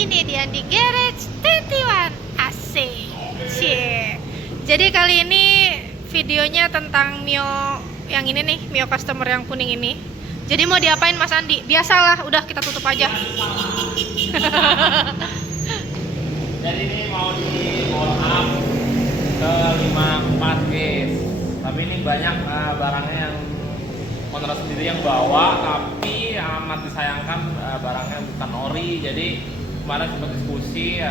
lagi nih di Andi Garage 21 AC. Cie. Jadi kali ini videonya tentang Mio yang ini nih, Mio customer yang kuning ini. Jadi mau diapain Mas Andi? Biasalah, udah kita tutup aja. Jadi ini mau di ball up ke 54 guys. Tapi ini banyak barangnya yang kontrak sendiri yang bawa, tapi amat disayangkan barangnya bukan ori. Jadi kemarin sempat diskusi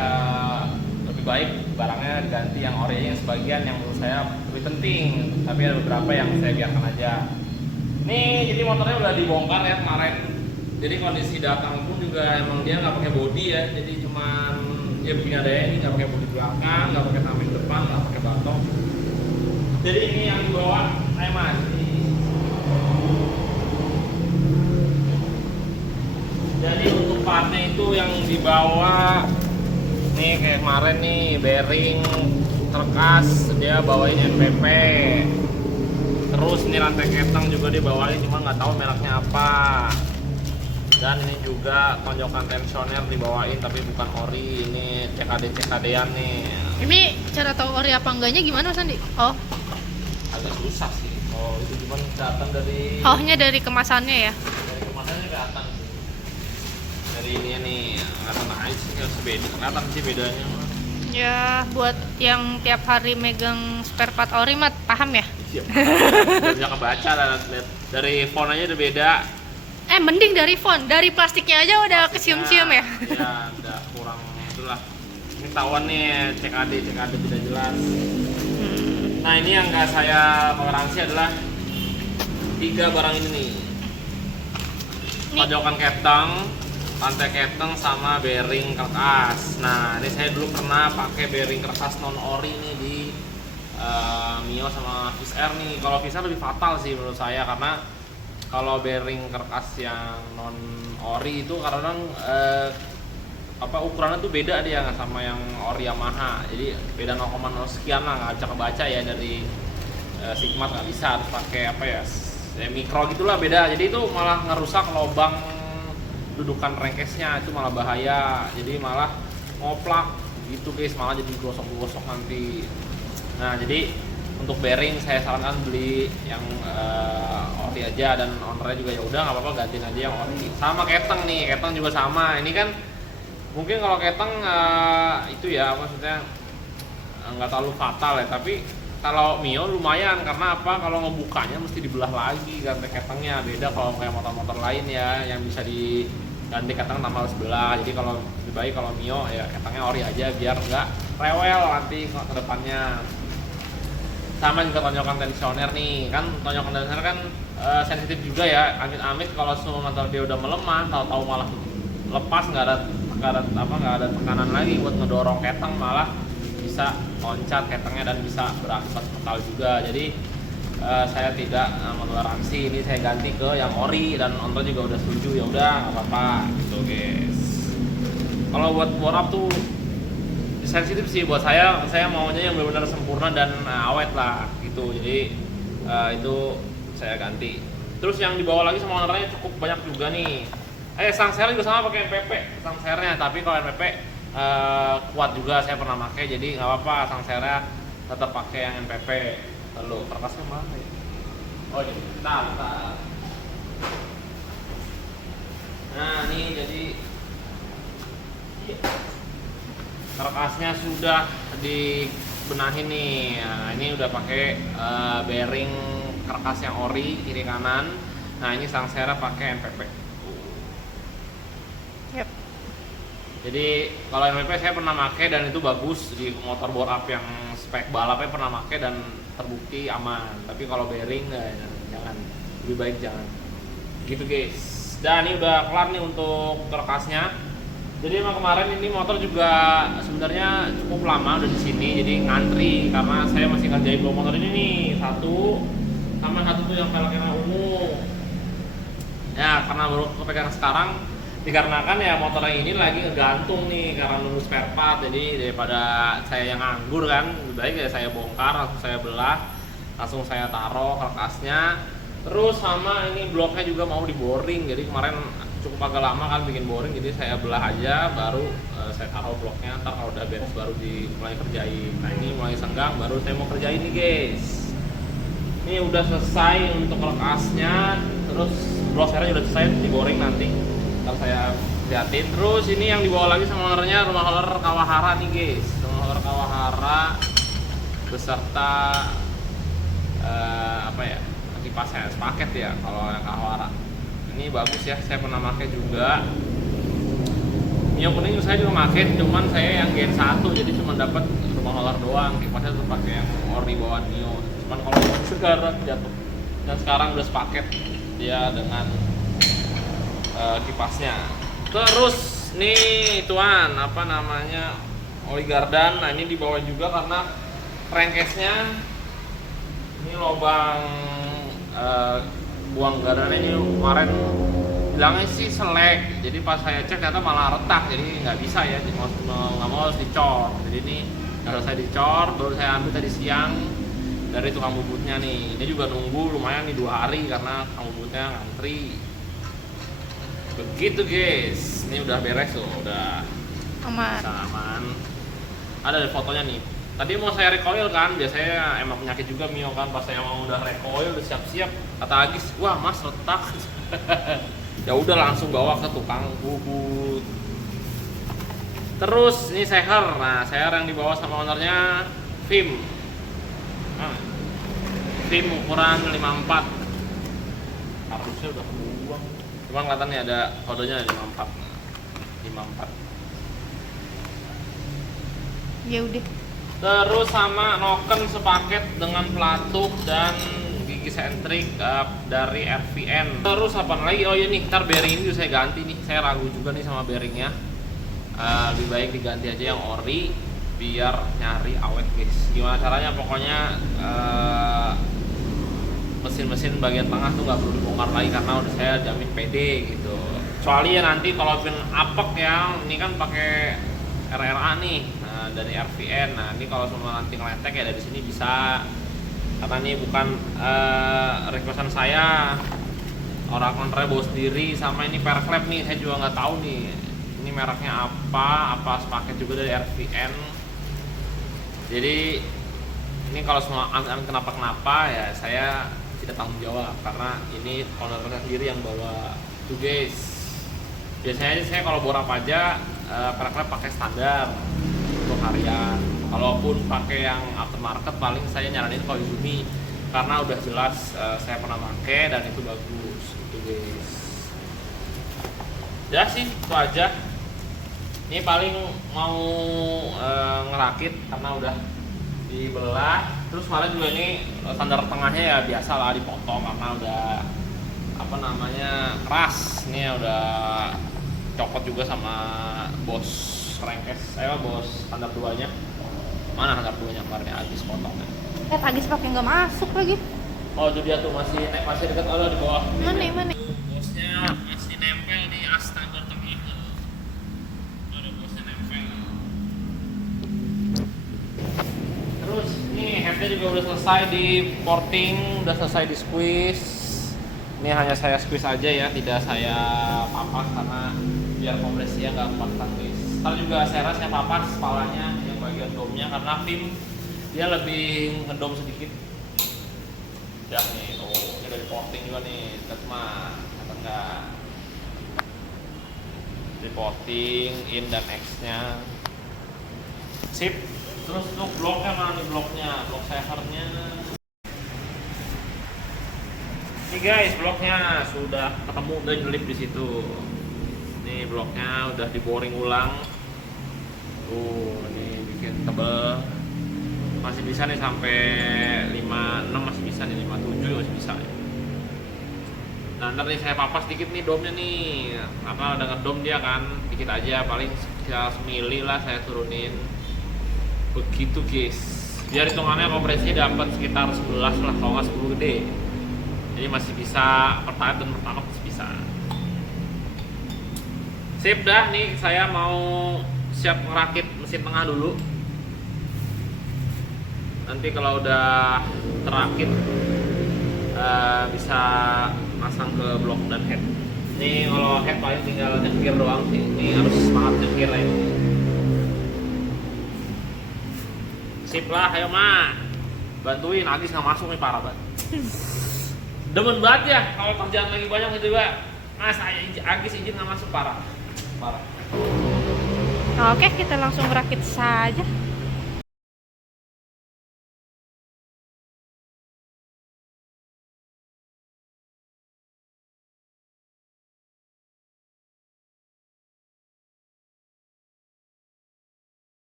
lebih baik barangnya diganti yang ori aja, yang sebagian yang menurut saya lebih penting. Tapi ada beberapa yang saya biarkan aja. Nih, jadi motornya udah dibongkar ya kemarin. Jadi kondisi datang pun juga emang dia nggak pakai bodi ya. Jadi cuman ya begini adanya, ini nggak pakai bodi belakang, nggak pakai tameng depan, nggak pakai batok. Jadi ini yang dibawa saya masih. Jadi untuk partnya itu yang dibawa nih kayak kemarin nih bearing terkas dia bawain NPP. Terus ini rantai ketang juga dibawain, cuma nggak tahu mereknya apa. Dan ini juga tonjokan tensioner dibawain tapi bukan ori, ini CKD-CKD-an nih. Ini cara tahu ori apa enggaknya gimana Mas Andi? Oh, Agak susah sih. Oh, itu cuma kelihatan dari ohnya dari kemasannya ya. dari kemasannya kelihatan. Dari ini nih kelihatan aja sih, kelihatan sih bedanya. Ya, buat yang tiap hari megang spare part ori mah paham ya? Iya. Bisa kebaca lah, lihat dari font aja udah beda. Mending dari font, dari plastiknya aja udah kesium-sium ya? Ya, udah kurang itulah. Ini tahuan nih CKD tidak jelas. Nah, ini yang nggak saya toleransi adalah 3 barang ini nih. Pojokan ketang, rantai ketang sama bearing kertas. Nah, ini saya dulu pernah pakai bearing kertas non ori nih di Mio sama Fish Air nih. Kalau Fish Air lebih fatal sih menurut saya, karena kalau bearing kertas yang non ori itu kadang ukurannya tuh beda dia sama yang ori Yamaha. Jadi beda 0,0 sekian lah, nggak bisa kebaca ya dari Sigmat, nggak bisa, harus pakai mikro gitulah beda. Jadi itu malah ngerusak lubang dudukan rengkesnya, itu malah bahaya. Jadi malah ngoplak gitu guys, malah jadi gosok-gosok nanti. Nah, jadi untuk bearing saya sarankan beli yang ori aja, dan ownernya juga ya udah nggak apa-apa gantiin aja yang ori. Sama ketang nih, ketang juga sama. Ini kan mungkin kalau ketang itu ya maksudnya nggak terlalu fatal ya, tapi kalau Mio lumayan, karena apa? Kalau ngebukanya mesti dibelah lagi ganti ketangnya. Beda kalau kayak motor-motor lain ya yang bisa diganti ketang tambah sebelah. Jadi kalau lebih baik kalau Mio ya ketangnya ori aja biar nggak rewel nanti ke depannya. Sama juga tonjokan tensioner nih, kan tonjokan tensioner kan sensitif juga ya. Amit-amit kalau semua motor dia udah melemah, tahu-tahu malah lepas, nggak ada tekanan lagi buat ngedorong ketang, malah bisa loncat ketangnya dan bisa berakibat fatal juga. Jadi saya tidak mentoleransi, ini saya ganti ke yang ori, dan owner juga udah setuju, ya udah nggak apa-apa gitu guys. Kalau buat bore up tuh sensitif sih buat saya maunya yang benar-benar sempurna dan awet lah gitu. Jadi itu saya ganti. Terus yang dibawa lagi sama ownernya cukup banyak juga nih. Sang sernya juga sama pakai NPP sang sernya, tapi kalau NPP kuat juga, saya pernah pakai, jadi nggak apa-apa sang sernya tetap pakai yang NPP. Lalu kertasnya mana ya? Oh ini, bentar. Nah nih, jadi kertasnya sudah dibenahin nih. Nah, ini udah pakai bearing kertas yang ori kiri kanan. Nah, ini sang sernya pakai NPP. Yep. Jadi kalau NPP saya pernah pakai dan itu bagus di motor bore up yang spek balapnya, pernah pakai dan terbukti aman. Tapi kalau bearing jangan, lebih baik jangan. Gitu guys. Dan ini udah kelar nih untuk kertasnya. Jadi emang kemarin ini motor juga sebenarnya cukup lama udah di sini, jadi ngantri karena saya masih ngerjain 2 motor ini nih, satu tuh yang velgnya ungu. Ya karena baru kepegang sekarang, dikarenakan ya motor yang ini lagi ngegantung nih karena nunggu spare part. Jadi daripada saya yang nganggur kan, lebih baik ya saya bongkar, langsung saya belah, langsung saya taruh kertasnya. Terus sama ini bloknya juga mau di boring, jadi kemarin cukup agak lama kan, bikin boring, jadi saya belah aja, baru saya taruh bloknya. Ntar kalau udah beres baru mulai kerjain. Nah ini mulai senggang, baru saya mau kerjain nih guys. Ini udah selesai untuk lekasnya, terus blok saya udah selesai, diboring nanti. Ntar saya liatin. Terus ini yang dibawa lagi sama ownernya, rumah roller Kawahara nih guys. Rumah roller Kawahara beserta apa ya, kipasnya sepaket ya kalau yang Kawahara. Ini bagus ya, saya pernah pakai juga. Mio kuning saya juga pakai, cuman saya yang Gen 1, jadi cuma dapat rumah roller doang. Kipasnya tuh pakai yang ori bawaan Mio. Cuman kalau yang sekarang jatuh, dan sekarang udah sepaket dia dengan kipasnya. Terus nih tuan apa namanya, oli gardan. Nah ini dibawa juga karena crankcase-nya ini lubang buang gardannya ini kemarin bilangnya sih selek, jadi pas saya cek ternyata malah retak, jadi nggak bisa ya, jadi nggak mau harus dicor. Jadi ini harus saya dicor, baru saya ambil tadi siang dari tukang bubutnya nih. Ini juga nunggu lumayan nih 2 hari karena tukang bubutnya ngantri. Begitu guys, ini udah beres tuh, udah Aman. aman. Ada fotonya nih. Tadi mau saya recoil kan, biasanya emang penyakit juga Mio kan, pas saya mau udah recoil, udah siap-siap, kata Agis, wah mas retak. Ya udah langsung bawa ke tukang bubut. Terus ini seher, nah seher yang dibawa sama ownernya Vim. Nah, Vim ukuran 54. Harusnya udah kebuang, cuman kelihatannya ada kodenya 54. Nah, 54. Ya udah. Terus sama noken sepaket dengan pelatuk dan gigi sentrik dari RVN. Terus apa lagi? Oh ya nih, ntar bearing ini juga saya ganti nih. Saya ragu juga nih sama bearingnya. Lebih baik diganti aja yang ori biar nyari awet guys. Gimana caranya? Pokoknya mesin-mesin bagian tengah tuh nggak perlu dibongkar lagi karena udah saya jamin pede gitu. Kecuali ya nanti kalau pin apek ya, ini kan pakai RRA nih, dari RVN. Nah ini kalau semua nanti ngeletek ya dari sini bisa, karena ini bukan requestan saya, orang kontra bawa sendiri. Sama ini perklep nih, saya juga nggak tahu nih ini mereknya apa sepaket juga dari RVN. Jadi ini kalau semua kenapa ya saya tidak tanggung jawab, karena ini owner sendiri yang bawa itu guys. Biasanya saya kalau borap aja perklep pakai standar untuk harian. Kalaupun pakai yang aftermarket paling saya nyaranin Koizumi karena udah jelas saya pernah pakai dan itu bagus itu guys. Ya sih itu aja. Ini paling mau ngerakit karena udah dibelah. Terus malah juga ini standar tengahnya ya biasa lah dipotong karena udah apa namanya keras. Ini udah copot juga sama bos crankcase saya, bos standar 2 nya. Mana standar 2 nya kemarin habis potongnya. Agis pakai nggak masuk lagi. Oh itu dia tuh masih dekat di bawah. Mana? Bosnya masih nempel di as standar tengah tuh. Ada bosnya nempel. Terus nih headnya juga udah selesai di porting, udah selesai di squeeze. Ini hanya saya squeeze aja ya, tidak saya papas karena biar kompresinya nggak kuat guys. Ntar juga saya rasa papas kepalanya yang bagian domnya karena Vim dia lebih ngedom sedikit. Ya nih, ini dari porting juga nih, dekat mah atau enggak? Reporting in dan X-nya. Sip. Terus untuk bloknya mana nih bloknya? Blok sehernya. Nih guys, bloknya sudah ketemu, udah nyelip di situ. Ini bloknya udah diboring ulang. Ini bikin tebel. Masih bisa nih sampai 56 masih bisa nih, 57 masih bisa. Nah ntar nih saya papas dikit nih domnya nih, karena udah ngedom dia kan, dikit aja paling sekitar 1 mili lah saya turunin. Begitu guys, biar hitungannya kompresinya dapat sekitar 11 lah, kalau nggak 10 gede. Jadi masih bisa pertahap dan pertahap masih bisa. Sip dah, nih saya mau siap ngerakit mesin tengah dulu. Nanti kalau udah terakit bisa masang ke blok dan head. Nih kalau head paling tinggal nyetir doang sih. Ini harus semangat nyetir ya. Sip lah, ayo mah. Bantuin, Agis nggak masuk nih, parah banget. Demen banget ya kalau kerjaan lagi banyak gitu Mbak. Mas, Agis izin nggak masuk, parah. Parah. Oke, kita langsung rakit saja.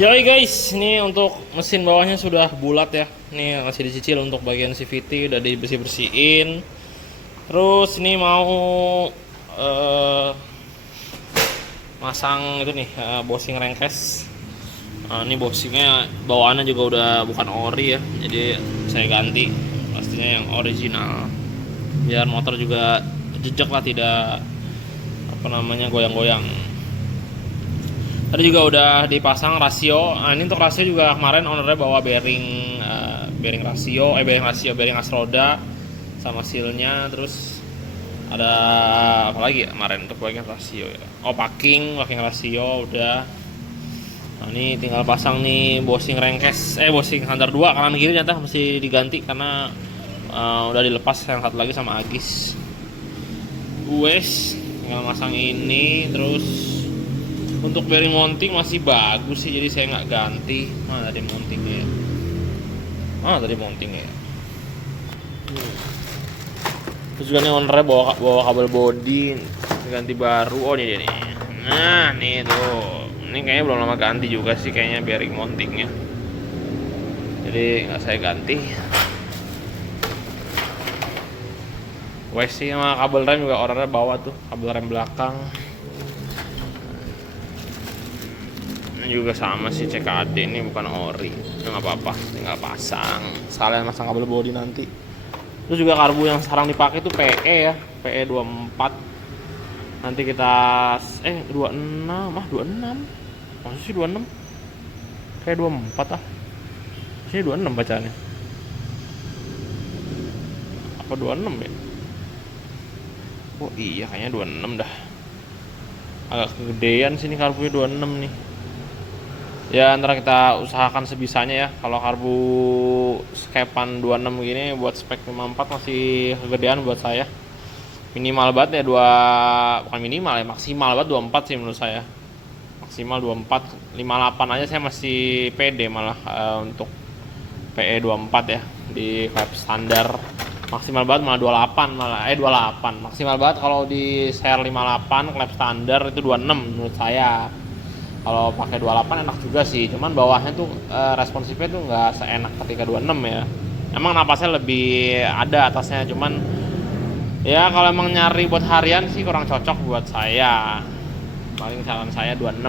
Yoi guys, ini untuk mesin bawahnya sudah bulat ya. Ini masih dicicil untuk bagian CVT udah dibersih-bersihin. Terus ini mau masang itu nih bosing rengkes. Nah, ini bosingnya bawaannya juga udah bukan ori ya, jadi saya ganti pastinya yang original biar motor juga jejak lah, tidak apa namanya goyang-goyang. Tadi juga udah dipasang rasio. Nah, ini untuk rasio juga kemarin ownernya bawa bearing bearing as roda sama sealnya. Terus ada apa lagi ya kemarin untuk bagian rasio ya? Oh, packing rasio udah. Nah, ini tinggal pasang nih bosing rengkes, bosing handar 2 kanan kiri ternyata mesti diganti karena udah dilepas yang satu lagi sama Agis. Wes, tinggal masang ini. Terus untuk bearing mounting masih bagus sih, jadi saya nggak ganti. Mana tadi mountingnya? Terus juga nih ownernya bawa kabel body ganti baru. Oh, ini dia nih. Nah, nih tuh. Ini kayaknya belum lama ganti juga sih kayaknya bearing mountingnya. Jadi nggak saya ganti. Wes sih sama kabel rem juga ownernya bawa tuh, kabel rem belakang. Ini juga sama sih CKD, ini bukan ori. Nggak apa-apa, tinggal pasang. Sekalian masang kabel body nanti. Terus juga karbu yang sekarang dipakai itu PE ya, PE 24. Nanti kita 26. Maksudnya sih 26. Kayak 24 ah. Sini 26 bacaannya. Apa 26 ya? Oh iya kayaknya 26 dah. Agak kegedean sini karbunya 26 nih. Ya antara kita usahakan sebisanya ya. Kalau karbu skepan 26 gini buat spek 54 masih kegedean buat saya. Minimal banget ya bukan minimal ya, maksimal banget 24 sih menurut saya. Maksimal 24, 58 aja saya masih pede malah untuk PE 24 ya di klep standar. Maksimal banget malah 28 maksimal banget kalau di share 58 klep standar itu 26 menurut saya. Kalau pakai 28 enak juga sih, cuman bawahnya tuh responsifnya tuh nggak seenak ketika 26 ya. Emang napasnya lebih ada atasnya, cuman ya kalau emang nyari buat harian sih kurang cocok buat saya. Paling saran saya 26.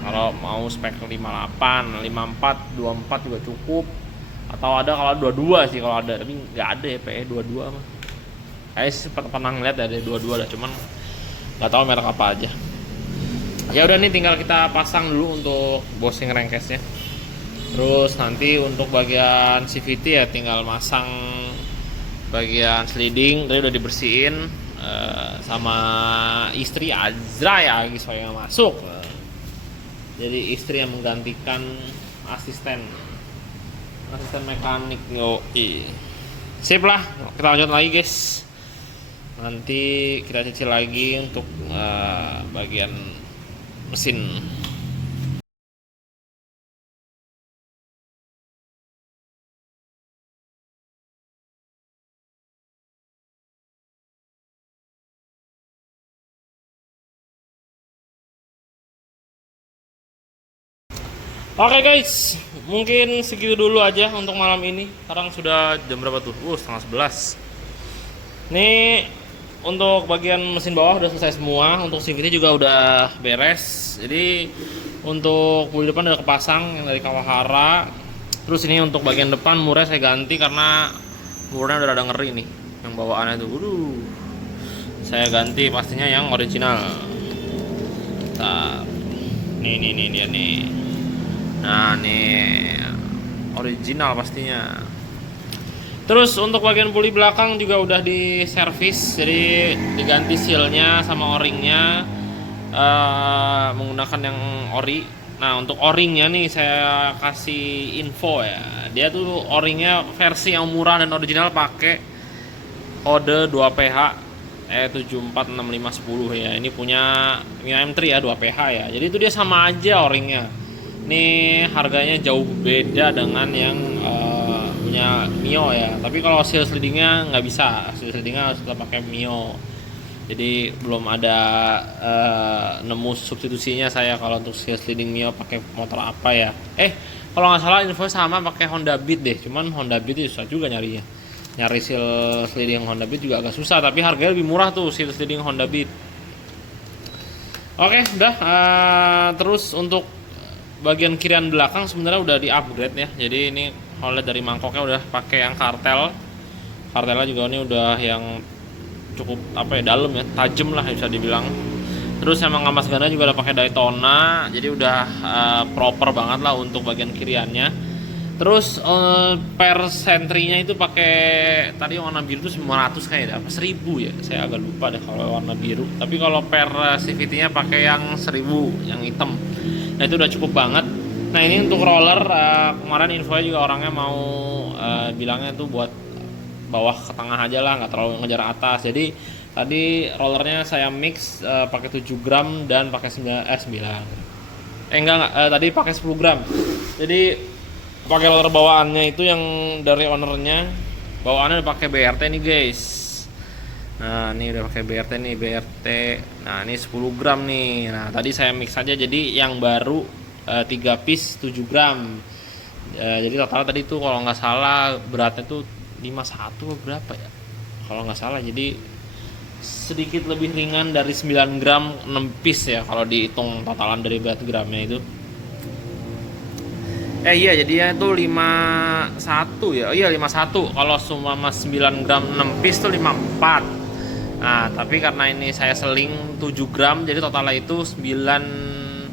Kalau mau spek 58, 54, 24 juga cukup. Atau ada kalau 22 sih kalau ada, tapi nggak ada ya PE 22 mah. Kayak sih pernah ngeliat ada 22 dah, cuman nggak tahu merek apa aja. Ya udah nih tinggal kita pasang dulu untuk bosing rengkesnya. Terus nanti untuk bagian CVT ya tinggal masang bagian sliding, tadi udah dibersihin sama istri Azra ya, saya masuk. Jadi istri yang menggantikan asisten mekanik. Sip lah, kita lanjut lagi guys. Nanti kita cicil lagi untuk bagian mesin. Oke guys, mungkin segitu dulu aja untuk malam ini. Sekarang sudah jam berapa tuh? 10:30. Nih untuk bagian mesin bawah udah selesai semua. Untuk CVT juga udah beres. Jadi untuk bodi depan udah kepasang yang dari Kawahara. Terus ini untuk bagian depan murnya saya ganti karena murnya udah ada ngeri nih. Yang bawaannya tuh, saya ganti pastinya yang original. Bentar. Nih dia nih. Nah nih original pastinya. Terus untuk bagian puli belakang juga udah diservis, jadi diganti sealnya sama o-ringnya menggunakan yang ori. Nah untuk o-ringnya nih saya kasih info ya. Dia tuh o-ringnya versi yang murah dan original pakai kode 2PH 746510 ya. Ini punya Mio M3 ya 2PH ya. Jadi itu dia sama aja o-ringnya. Ini harganya jauh beda dengan yang punya Mio ya. Tapi kalau seal slidingnya nggak bisa. Seal slidingnya harus kita pakai Mio. Jadi belum ada nemu substitusinya saya kalau untuk seal sliding Mio pakai motor apa ya. Kalau nggak salah info sama pakai Honda Beat deh. Cuman Honda Beat itu susah juga nyarinya. Nyari seal sliding Honda Beat juga agak susah. Tapi harganya lebih murah tuh seal sliding Honda Beat. Oke, udah. Terus untuk bagian kirian belakang sebenarnya udah di upgrade ya. Jadi ini kalau lihat dari mangkoknya udah pakai yang kartelnya juga ini udah yang cukup dalam ya, tajam lah bisa dibilang. Terus emang kampas gana juga udah pakai Daytona, jadi udah proper banget lah untuk bagian kiriannya. Terus per sentrinya itu pakai tadi warna biru itu 900 kayaknya apa 1000 ya, saya agak lupa deh kalau warna biru. Tapi kalau per CVT-nya pakai yang 1000 yang hitam. Nah itu udah cukup banget. Nah ini untuk roller kemarin infonya juga orangnya mau bilangnya tuh buat bawah ke tengah aja lah, nggak terlalu ngejar atas. Jadi tadi rollernya saya mix pakai 7 gram dan pakai 9. Tadi pakai 10 gram. Jadi pakai roller bawaannya itu yang dari ownernya, bawaannya udah pakai BRT nih guys. Nah ini udah pakai BRT nih, BRT. Nah ini 10 gram nih. Nah tadi saya mix aja jadi yang baru 3 piece 7 gram. Jadi total tadi tuh kalau nggak salah beratnya tuh 51 atau berapa ya kalau nggak salah. Jadi sedikit lebih ringan dari 9 gram 6 piece ya kalau dihitung totalan dari berat gramnya itu. Iya jadinya itu 51 ya. Oh iya 51. Kalau semua 9 gram 6 piece tuh 54. Nah, tapi karena ini saya seling 7 gram jadi totalnya itu 9.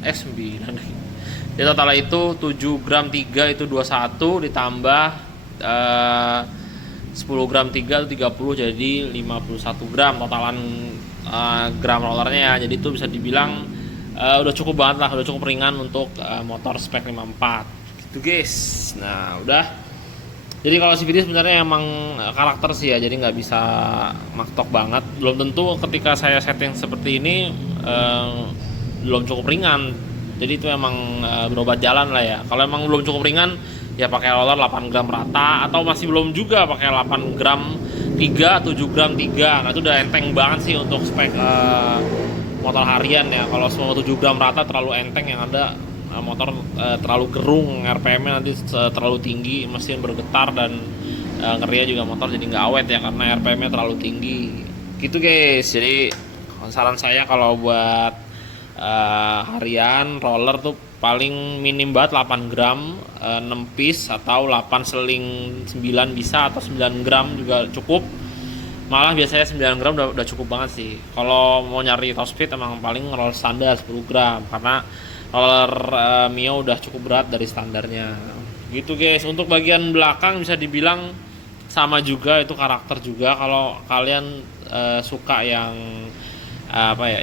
Jadi totalnya itu 7 gram 3 itu 21 ditambah 10 gram 3 itu 30 jadi 51 gram totalan gram rollernya ya. Jadi itu bisa dibilang udah cukup banget lah, udah cukup ringan untuk motor spek 54 gitu guys. Nah udah, jadi kalau CVT sebenarnya emang karakter sih ya, jadi nggak bisa maktok banget. Belum tentu ketika saya setting seperti ini belum cukup ringan, jadi itu emang berobat jalan lah ya. Kalau emang belum cukup ringan ya pakai roller 8 gram rata, atau masih belum juga pakai 8 gram 3, 7 gram 3. Nah itu udah enteng banget sih untuk spek motor harian ya. Kalau semua 7 gram rata terlalu enteng, yang ada motor terlalu gerung, RPM-nya nanti terlalu tinggi, mesin bergetar dan ngerinya juga motor jadi nggak awet ya karena RPM-nya terlalu tinggi gitu guys. Jadi saran saya kalau buat harian roller tuh paling minim banget 8 gram 6 piece atau 8 seling 9 bisa, atau 9 gram juga cukup. Malah biasanya 9 gram udah cukup banget sih. Kalau mau nyari top speed emang paling roller standar 10 gram karena roller Mio udah cukup berat dari standarnya gitu guys. Untuk bagian belakang bisa dibilang sama juga, itu karakter juga. Kalau kalian suka yang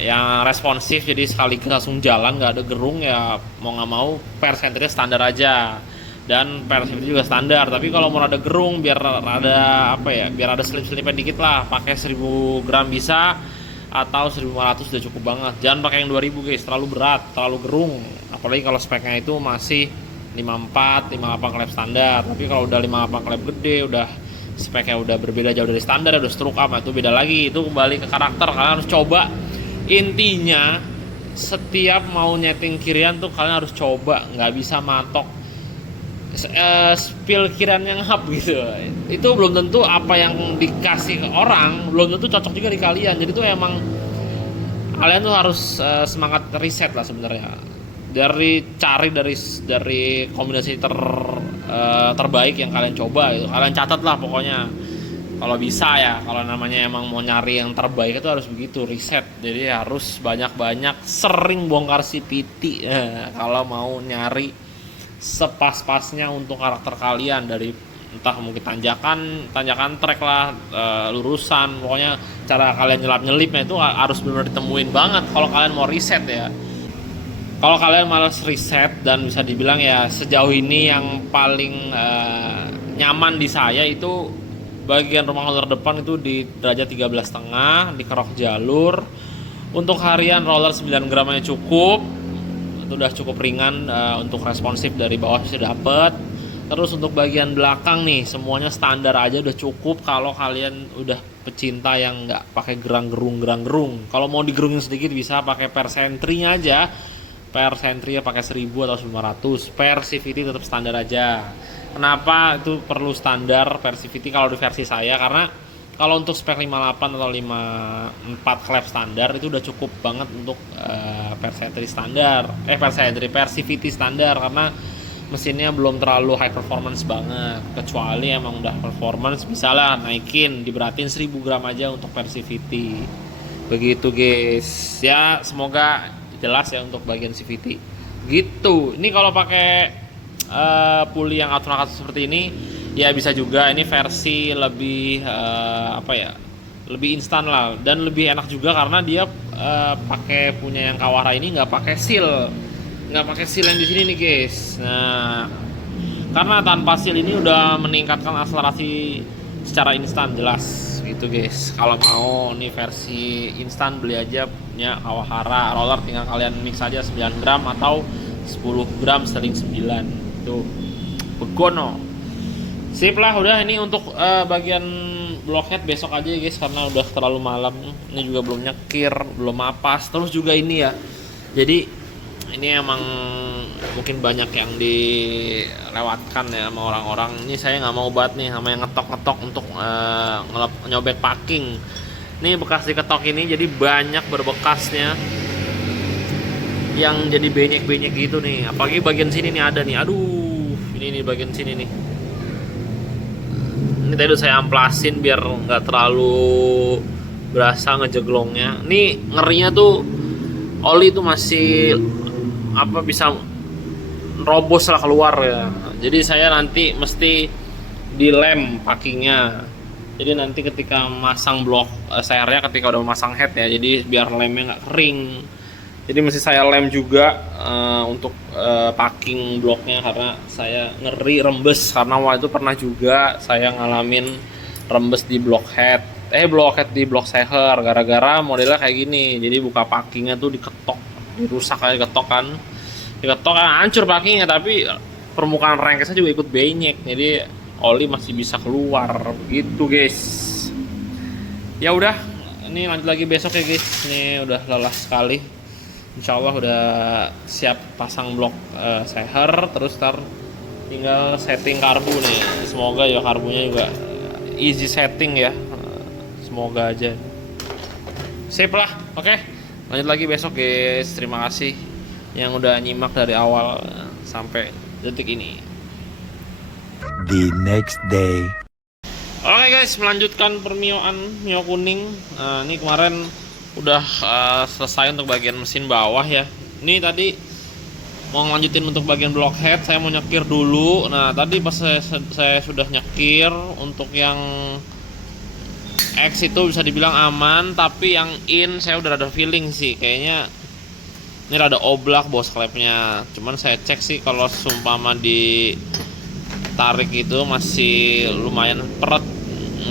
yang responsif, jadi sekaligus langsung jalan nggak ada gerung ya, mau nggak mau per senternya standar aja dan per senternya juga standar. Tapi kalau mau ada gerung biar ada biar ada slip-slipnya dikit lah, pakai 1000 gram bisa atau 1500 udah cukup banget. Jangan pakai yang 2000 guys, terlalu berat, terlalu gerung. Apalagi kalau speknya itu masih 54, 58 klep standar. Tapi kalau udah 58 klep gede, udah speknya udah berbeda jauh dari standar, udah stroke up, itu beda lagi. Itu kembali ke karakter, kalian harus coba. Intinya setiap mau nyeting kirian tuh kalian harus coba, nggak bisa matok spill kirian yang hub gitu. Itu belum tentu apa yang dikasih ke orang belum tentu cocok juga di kalian. Jadi tuh emang kalian tuh harus semangat riset lah sebenarnya, cari dari kombinasi terbaik yang kalian coba gitu. Kalian catat lah pokoknya. Kalau bisa ya, kalau namanya emang mau nyari yang terbaik itu harus begitu, riset. Jadi harus banyak-banyak sering bongkar CVT kalau mau nyari sepas-pasnya untuk karakter kalian, dari entah mungkin tanjakan trek lah, lurusan, pokoknya cara kalian nyelip-nyelipnya itu harus benar ditemuin banget kalau kalian mau riset ya. Kalau kalian malas riset, dan bisa dibilang ya sejauh ini yang paling nyaman di saya itu bagian rumah roller depan itu di derajat 13,5 di kerok jalur. Untuk harian roller 9 gram aja cukup, itu udah cukup ringan. Untuk responsif dari bawah bisa dapet. Terus untuk bagian belakang nih semuanya standar aja udah cukup kalau kalian udah pecinta yang nggak pakai gerang-gerung. Kalau mau digerungin sedikit bisa pakai per sentry-nya aja. Per sentry ya pakai 1000 atau 900. Per CVT tetap standar aja. Kenapa itu perlu standar per CVT kalau di versi saya? Karena kalau untuk spek 58 atau 54 klep standar itu udah cukup banget untuk per sentry standar. Per CVT standar, karena mesinnya belum terlalu high performance banget. Kecuali emang udah performance, bisalah naikin, diberatin 1000 gram aja untuk per CVT. Begitu guys. Ya semoga jelas ya untuk bagian CVT. Gitu. Ini kalau pakai puli yang atur seperti ini ya bisa juga. Ini versi lebih lebih instan lah, dan lebih enak juga karena dia pakai punya yang Kawara ini nggak pakai seal yang di sini nih guys. Nah, karena tanpa seal ini udah meningkatkan akselerasi secara instan jelas gitu guys. Kalau mau nih versi instan, beli aja punya Kawahara roller, tinggal kalian mix aja 9 gram atau 10 gram seling 9 tuh begono. Sip lah, udah. Ini untuk bagian blockhead besok aja ya guys, karena udah terlalu malam. Ini juga belum nyekir, belum mapas. Terus juga ini ya, jadi ini emang mungkin banyak yang dilewatkan ya sama orang-orang. Ini saya nggak mau banget nih sama yang ngetok-ngetok untuk nyobek packing. Ini bekas diketok ini jadi banyak berbekasnya yang jadi benyek-benyek gitu nih. Apalagi bagian sini nih ada nih. Aduh, ini nih bagian sini nih. Ini tadi udah saya amplasin biar nggak terlalu berasa ngejeglongnya. Ini ngerinya tuh oli itu masih bisa robos lah keluar ya. Jadi saya nanti mesti dilem packingnya. Jadi nanti ketika masang blok sernya, ketika udah masang head ya, jadi biar lemnya nggak kering. Jadi mesti saya lem juga untuk packing bloknya, karena saya ngeri rembes. Karena waktu itu pernah juga saya ngalamin rembes di blok head di blok seher gara-gara modelnya kayak gini. Jadi buka packingnya tuh diketok, dirusak aja, diketok kan hancur packingnya, tapi permukaan rengkesnya juga ikut benyek, jadi oli masih bisa keluar begitu guys. Ya udah, ini lanjut lagi besok ya guys. Ini udah lelah sekali. Insya Allah udah siap pasang blok seher, terus tinggal setting karbu nih. Semoga ya karbunya juga easy setting ya, semoga aja. Sip lah, oke. Lanjut lagi besok guys. Terima kasih yang udah nyimak dari awal sampai detik ini. The next day. Oke guys, melanjutkan permioan mio kuning. Ini kemarin udah selesai untuk bagian mesin bawah ya. Ini tadi mau ngelanjutin untuk bagian blockhead, saya mau nyekir dulu. Nah tadi pas saya sudah nyekir, untuk yang X itu bisa dibilang aman, tapi yang in saya udah ada feeling sih, kayaknya ini rada oblak bos klepnya. Cuman saya cek sih kalau sumpama di tarik itu masih lumayan peret,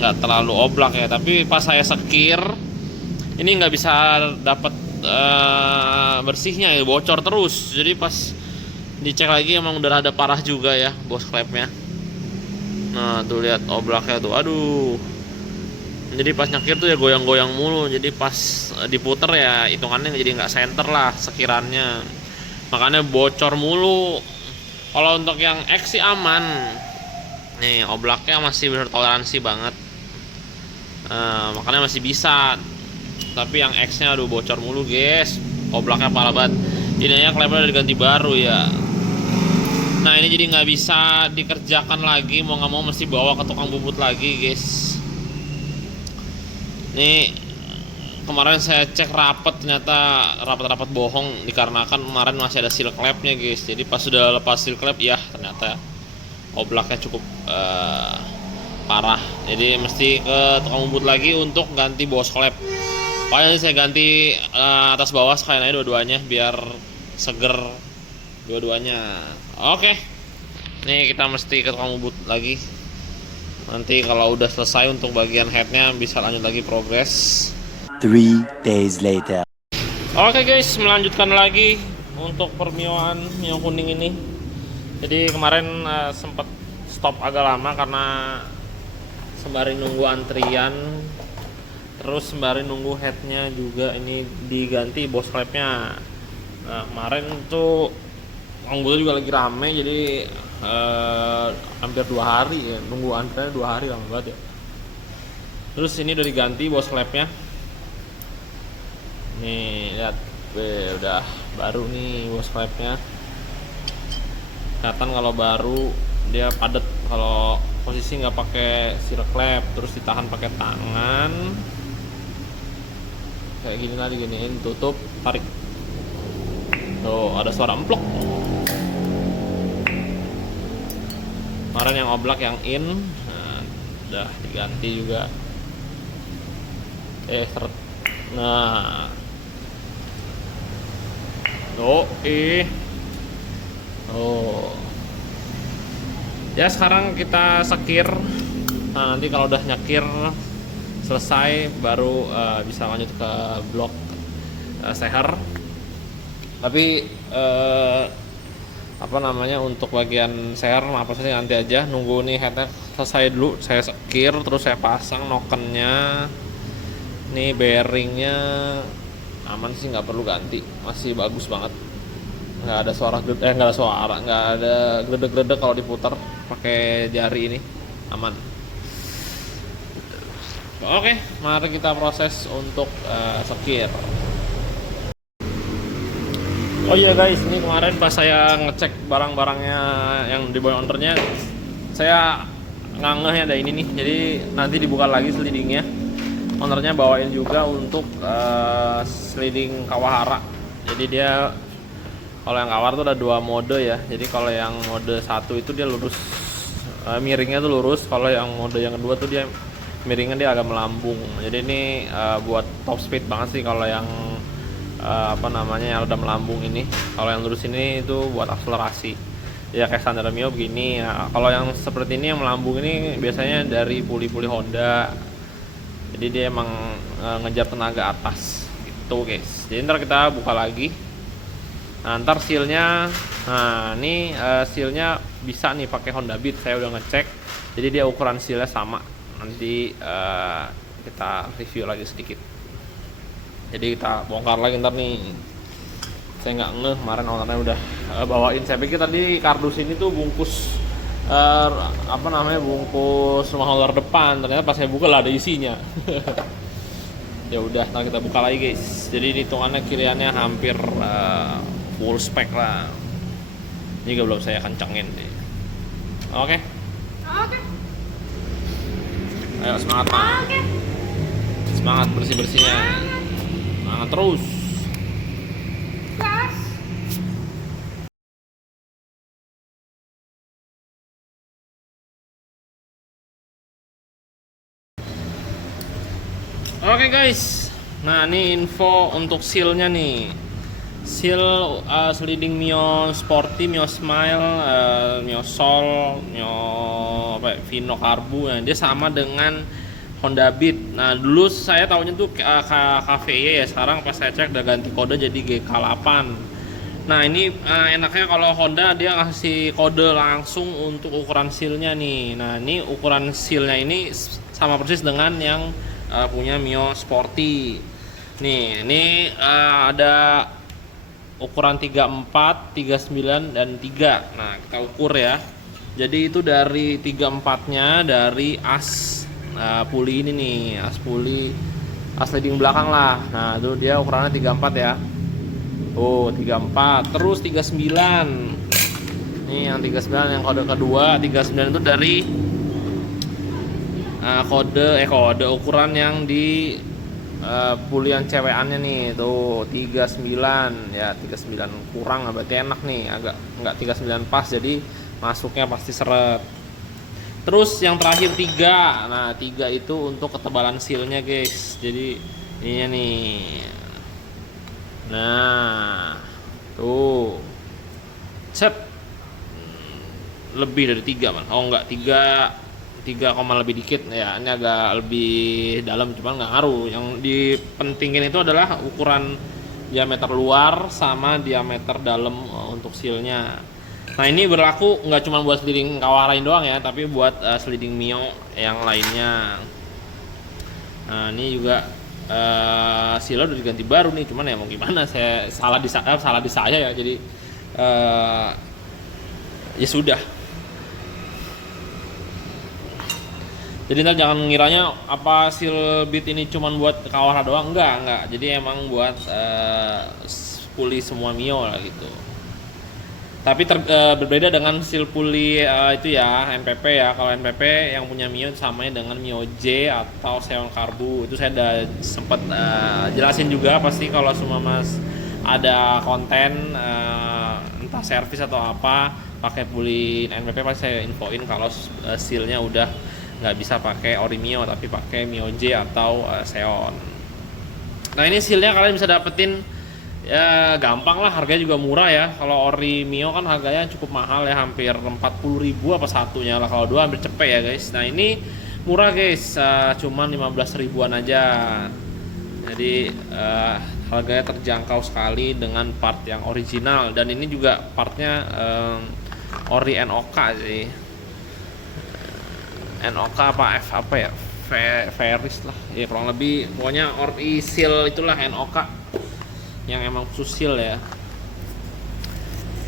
nggak terlalu oblak ya. Tapi pas saya sekir ini nggak bisa dapat bersihnya ya, bocor terus. Jadi pas dicek lagi emang udah rada parah juga ya bos klepnya. Nah tuh lihat oblaknya tuh, aduh. Jadi pas nyekir tuh ya goyang-goyang mulu. Jadi pas diputer ya hitungannya jadi nggak center lah sekirannya. Makanya bocor mulu. Kalau untuk yang X sih aman. Nih oblaknya masih bertoleransi banget. Makanya masih bisa. Tapi yang X-nya aduh bocor mulu guys. Oblaknya parah banget. Jadinya klepnya udah diganti baru ya. Nah ini jadi nggak bisa dikerjakan lagi. Mau nggak mau mesti bawa ke tukang bubut lagi guys. Nih kemarin saya cek rapet, ternyata rapat-rapat bohong dikarenakan kemarin masih ada seal clamp-nya guys. Jadi pas sudah lepas seal clamp ya ternyata oblaknya cukup parah. Jadi mesti ke tukang ngebut lagi untuk ganti bos klep. Pokoknya saya ganti atas bawah sekalian aja dua-duanya biar seger dua-duanya. Oke. Nih kita mesti ke tukang ngebut lagi. Nanti kalau udah selesai untuk bagian headnya bisa lanjut lagi progres. 3 days later. Oke guys, melanjutkan lagi untuk permioan mio kuning ini. Jadi kemarin sempat stop agak lama karena sembari nunggu antrian, terus sembari nunggu headnya juga ini diganti bos klepnya. Nah kemarin tuh anggota juga lagi rame, jadi hampir 2 hari ya, nunggu antrian 2 hari lama banget ya. Terus ini udah diganti bos klepnya. Nih lihat, udah baru nih bos klepnya. Kelihatan kalau baru dia padat, kalau posisi nggak pakai seal clamp terus ditahan pakai tangan kayak gini lah, diginiin, tutup, tarik. Tuh ada suara emplok. Kemarin yang oblak yang in, nah, udah diganti juga. Seret. Nah, ya sekarang kita sekir. Nah nanti kalau udah nyekir selesai baru bisa lanjut ke blok seher. Tapi apa namanya, untuk bagian seher apa sih nanti aja, nunggu nih headnya selesai dulu. Saya sekir terus saya pasang nokennya. Nih bearingnya aman sih, nggak perlu ganti, masih bagus banget. Nggak ada suara nggak ada gledek-gledek kalau diputar pakai jari ini, aman. Oke, mari kita proses untuk sekir. Oh iya guys, ini kemarin pas saya ngecek barang-barangnya yang dibawa ownernya, saya ngeh ada ini nih. Jadi nanti dibuka lagi slidingnya. Ownernya bawain juga untuk sliding Kawahara. Jadi dia kalau yang Kawahara tuh ada 2 mode ya. Jadi kalau yang mode 1 itu dia lurus, miringnya tuh lurus. Kalau yang mode yang kedua tuh dia miringnya dia agak melambung. Jadi ini buat top speed banget sih kalau yang apa namanya, yang udah melambung ini. Kalau yang lurus ini itu buat akselerasi. Ya kayak standar Mio begini. Nah, kalau yang seperti ini yang melambung ini biasanya dari puli-puli Honda. Jadi dia emang ngejar tenaga atas gitu guys. Jadi ntar kita buka lagi. Nah ntar sealnya, nah ini sealnya bisa nih pakai Honda Beat, saya udah ngecek. Jadi dia ukuran sealnya sama. Nanti kita review lagi sedikit. Jadi kita bongkar lagi ntar nih. Saya nggak ngeh kemarin ownernya udah bawain. Saya pikir tadi kardus ini tuh bungkus apa namanya, bungkus rumah roller depan. Ternyata pas saya buka lah ada isinya. Ya udah, ntar kita buka lagi guys. Jadi ini hitungannya kiriannya hampir full spec lah. Ini juga belum saya kencengin deh. Oke. Ayo semangat Pak. Semangat bersih-bersihnya. Semangat terus. Oke guys, nah ini info untuk sealnya nih. Seal sliding Mio Sporty, Mio Smile, Mio Sol, Mio Vino Karbu. Nah, dia sama dengan Honda Beat. Nah dulu saya tahunya tuh KVY ya, sekarang pas saya cek udah ganti kode jadi GK8. Nah ini enaknya kalau Honda dia ngasih kode langsung untuk ukuran sealnya nih. Nah ini ukuran sealnya ini sama persis dengan yang punya Mio Sporty. Nih, ini ada ukuran 34, 39 dan 3. Nah, kita ukur ya. Jadi itu dari 34-nya dari as puli ini nih, as puli as leading belakang lah. Nah, itu dia ukurannya 34 ya. Oh, 34. Terus 39. Nih yang 39 yang kode kedua, 39 itu dari kode ukuran yang di puli yang cewekannya nih tuh 39 ya, 39 kurang berarti enak nih, agak nggak 39 pas, jadi masuknya pasti seret. Terus yang terakhir 3. Nah, 3 itu untuk ketebalan sealnya, guys. Jadi ininya nih. Nah, tuh. Set. Lebih dari 3, man. Oh, enggak, 3 koma lebih dikit ya. Ini agak lebih dalam, cuman nggak ngaruh. Yang dipentingin itu adalah ukuran diameter luar sama diameter dalam untuk sealnya. Nah, ini berlaku nggak cuma buat sliding Kawahara doang ya, tapi buat sliding Mio yang lainnya. Nah, ini juga sealnya udah diganti baru nih, cuman ya mau gimana, saya salah di saya ya, jadi ya sudah. Jadi ntar jangan ngiranya apa seal bit ini cuman buat Kawahara doang, enggak. Jadi emang buat puli semua Mio lah gitu. Tapi berbeda dengan seal puli itu ya, NPP ya. Kalau NPP yang punya Mio samanya dengan Mio J atau Xeon Karbu. Itu saya udah sempat jelasin juga, pasti kalau semua mas ada konten entah servis atau apa pakai puli NPP, pasti saya infoin kalau sealnya udah nggak bisa pakai ori Mio tapi pakai Mio J atau Xeon. Nah, ini sealnya kalian bisa dapetin ya gampang lah, harganya juga murah ya. Kalau ori Mio kan harganya cukup mahal ya, hampir 40.000 apa satunya lah, kalau dua hampir cepet ya guys. Nah, ini murah guys, cuman 15 ribuan aja. Jadi harganya terjangkau sekali dengan part yang original, dan ini juga partnya ori NOK sih. NOK apa F apa ya, Veris lah ya kurang lebih, pokoknya ori seal itulah NOK yang emang khusus seal ya.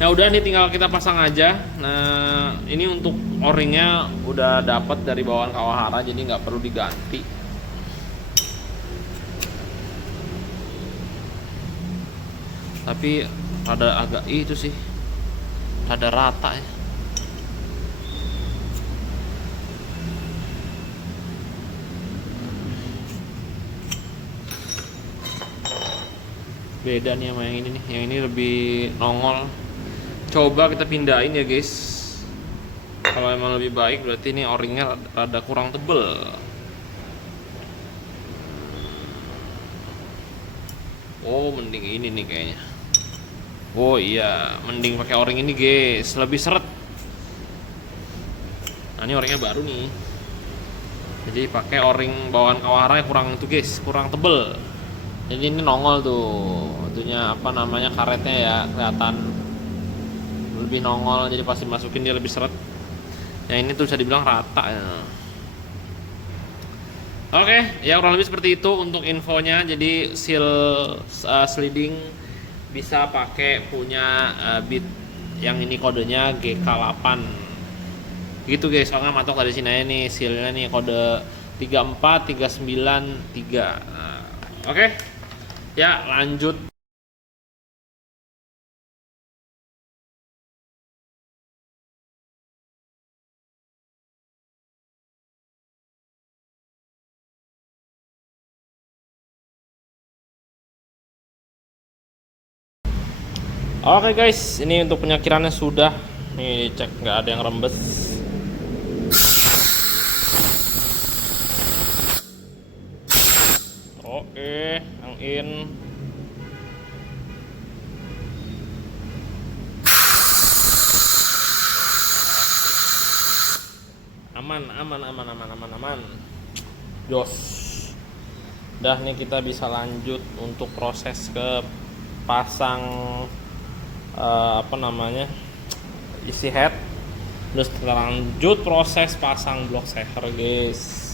Ya udah, nih tinggal kita pasang aja. Nah, ini untuk o-ringnya udah dapat dari bawaan Kawahara, jadi nggak perlu diganti. Tapi ada agak itu sih, ada rata ya. Beda nih sama yang ini nih, yang ini lebih nongol. Coba kita pindahin ya guys. Kalau emang lebih baik berarti ini o-ringnya rada kurang tebel. Oh, mending ini nih kayaknya. Oh iya, mending pakai o-ring ini guys, lebih seret. Nah, ini o-ringnya baru nih. Jadi pakai o-ring bawaan Kawahara yang kurang itu guys, kurang tebel. Jadi ini nongol tuh, itunya apa namanya, karetnya ya, kelihatan lebih nongol, jadi pasti masukin dia lebih seret. Yang ini tuh bisa dibilang rata ya. Oke, ya kurang lebih seperti itu untuk infonya. Jadi seal sliding bisa pakai punya bit yang ini kodenya GK8 gitu guys, soalnya matok dari sini aja nih sealnya nih, kode 34393. Oke. Ya, lanjut. Oke guys, ini untuk penyakirannya sudah. Nih, cek nggak ada yang rembes. Oke, yang in. Aman. Jos. Dah, nih kita bisa lanjut untuk proses ke pasang apa namanya, isi head. Terus kita lanjut proses pasang blok saver guys.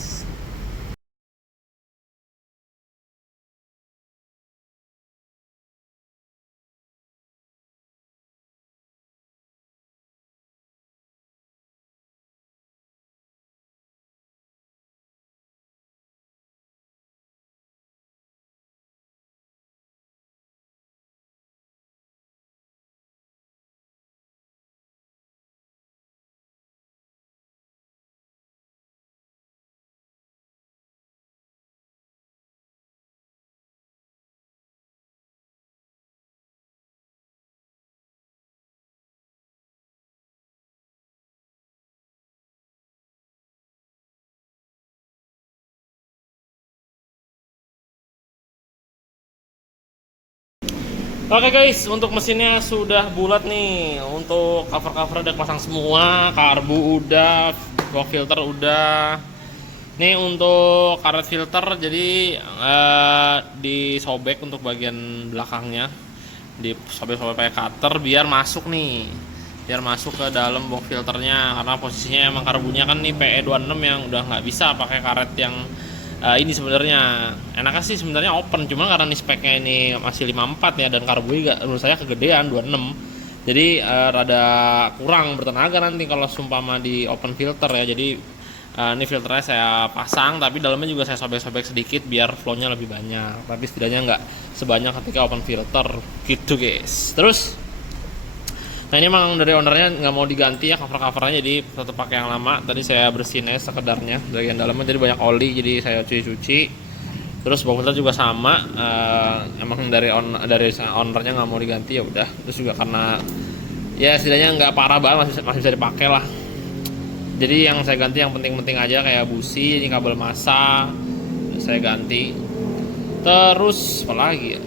Oke guys, untuk mesinnya sudah bulat nih. Untuk cover-cover udah pasang semua, karbu udah, box filter udah. Nih untuk karet filter jadi disobek untuk bagian belakangnya. Disobek-sobek pakai cutter biar masuk nih. Biar masuk ke dalam box filternya karena posisinya emang karbunya kan nih PE26 yang udah nggak bisa pakai karet yang ini sebenarnya enaknya sih sebenarnya open, cuma karena nih speknya ini masih 54 ya dan karbunya menurut saya kegedean 26, jadi rada kurang bertenaga nanti kalau sumpama di open filter ya. Jadi ini filternya saya pasang tapi dalamnya juga saya sobek-sobek sedikit biar flownya lebih banyak, tapi setidaknya nggak sebanyak ketika open filter gitu guys. Terus nah ini emang dari ownernya nggak mau diganti ya cover-covernya, jadi tetap pakai yang lama. Tadi saya bersihin aja sekedarnya bagian dalamnya, jadi banyak oli jadi saya cuci-cuci. Terus box filter juga sama, emang dari ownernya nggak mau diganti ya udah. Terus juga karena ya setidaknya nggak parah banget, masih bisa dipakai lah. Jadi yang saya ganti yang penting-penting aja kayak busi, ini kabel massa saya ganti. Terus apa lagi ya?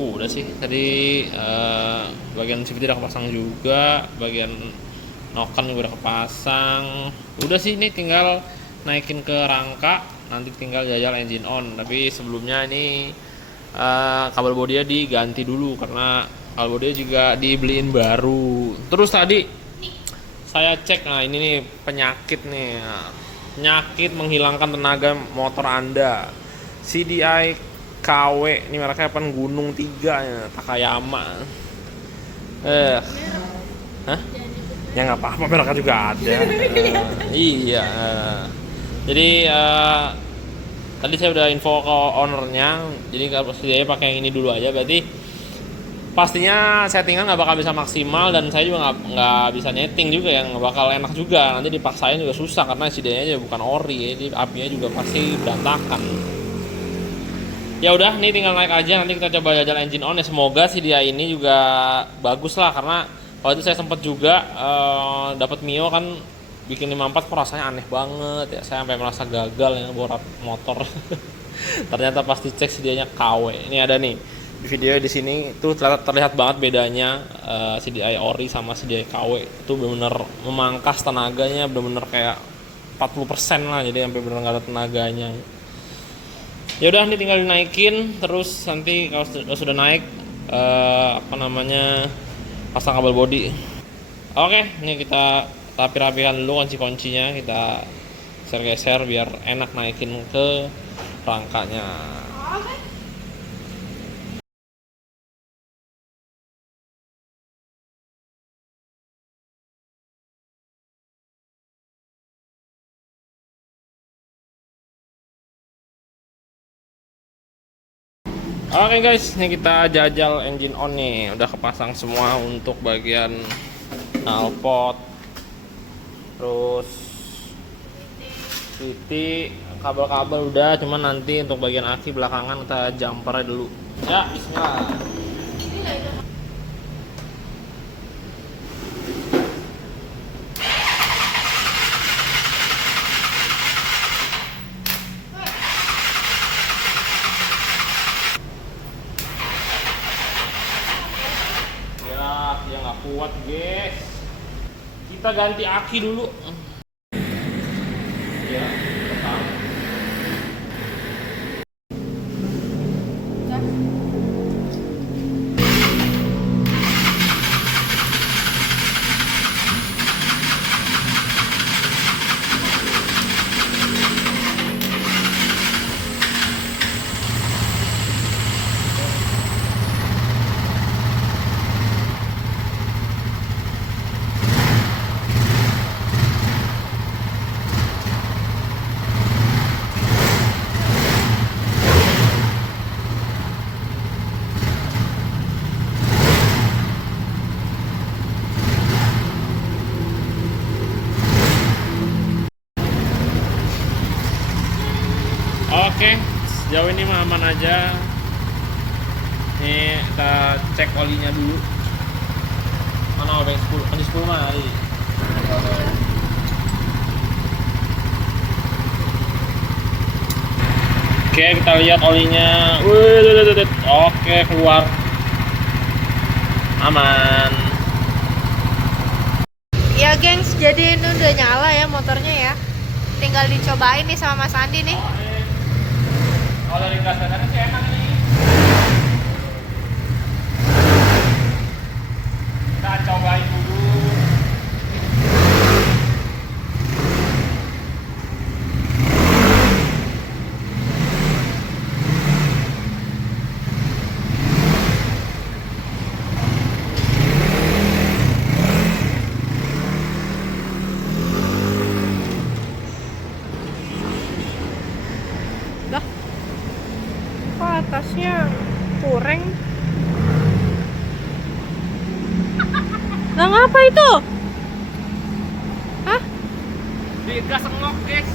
Udah sih tadi bagian CVT udah kepasang juga, bagian noken juga udah kepasang. Udah sih ini tinggal naikin ke rangka, nanti tinggal jajal engine on. Tapi sebelumnya ini kabel bodinya diganti dulu karena kabel bodinya juga dibeliin baru. Terus tadi saya cek, nah ini nih penyakit nih, penyakit menghilangkan tenaga motor Anda, CDI KW, ini mereknya apa? Gunung 3 ya, Takayama. Hah? Ya nggak apa-apa, mereknya juga ada. Iya. Jadi tadi saya udah info ke ownernya, jadi kalau setidaknya pakai yang ini dulu aja, berarti pastinya settingan nggak bakal bisa maksimal dan saya juga nggak bisa netting juga, yang nggak bakal enak juga. Nanti dipaksain juga susah karena setidaknya aja bukan ori, jadi apinya juga pasti berantakan. Ya udah, nih tinggal naik aja, nanti kita coba jajal engine on ya. Semoga sih dia ini juga bagus lah, karena waktu itu saya sempat juga dapat Mio kan bikin 54 kok rasanya aneh banget ya, saya sampai merasa gagal ya borat motor. Ternyata pas dicek sedianya KW. Ini ada nih di video di sini tuh terlihat banget bedanya CDI ori sama CDI KW. Itu benar-benar memangkas tenaganya, benar-benar kayak 40% lah, jadi sampai benar nggak ada tenaganya. Ya udah, ini tinggal dinaikin, terus nanti kalau sudah naik pasang kabel bodi. Oke, ini kita rapi-rapikan dulu kunci-kuncinya, kita geser-geser biar enak naikin ke rangkanya. Oke guys, ini kita jajal engine on nih, udah kepasang semua untuk bagian knalpot, terus titik, kabel-kabel udah, cuman nanti untuk bagian aki belakangan kita jumper dulu. Ya, bismillah. Dia nggak kuat guys, kita ganti aki dulu ya. Oke, sejauh ini mah aman aja. Nih kita cek olinya dulu. Mana obeng 10? Kan 10 mah. Oke, kita lihat olinya. Oke, keluar. Aman. Ya gengs, jadi ini udah nyala ya motornya ya. Tinggal dicobain nih sama Mas Andi nih. Kalau dari gas dasarnya sih enak nih. Kita cobain dulu. Lah, kok atasnya kurang? Lah ngapa itu? Hah? Digas ngok, guys.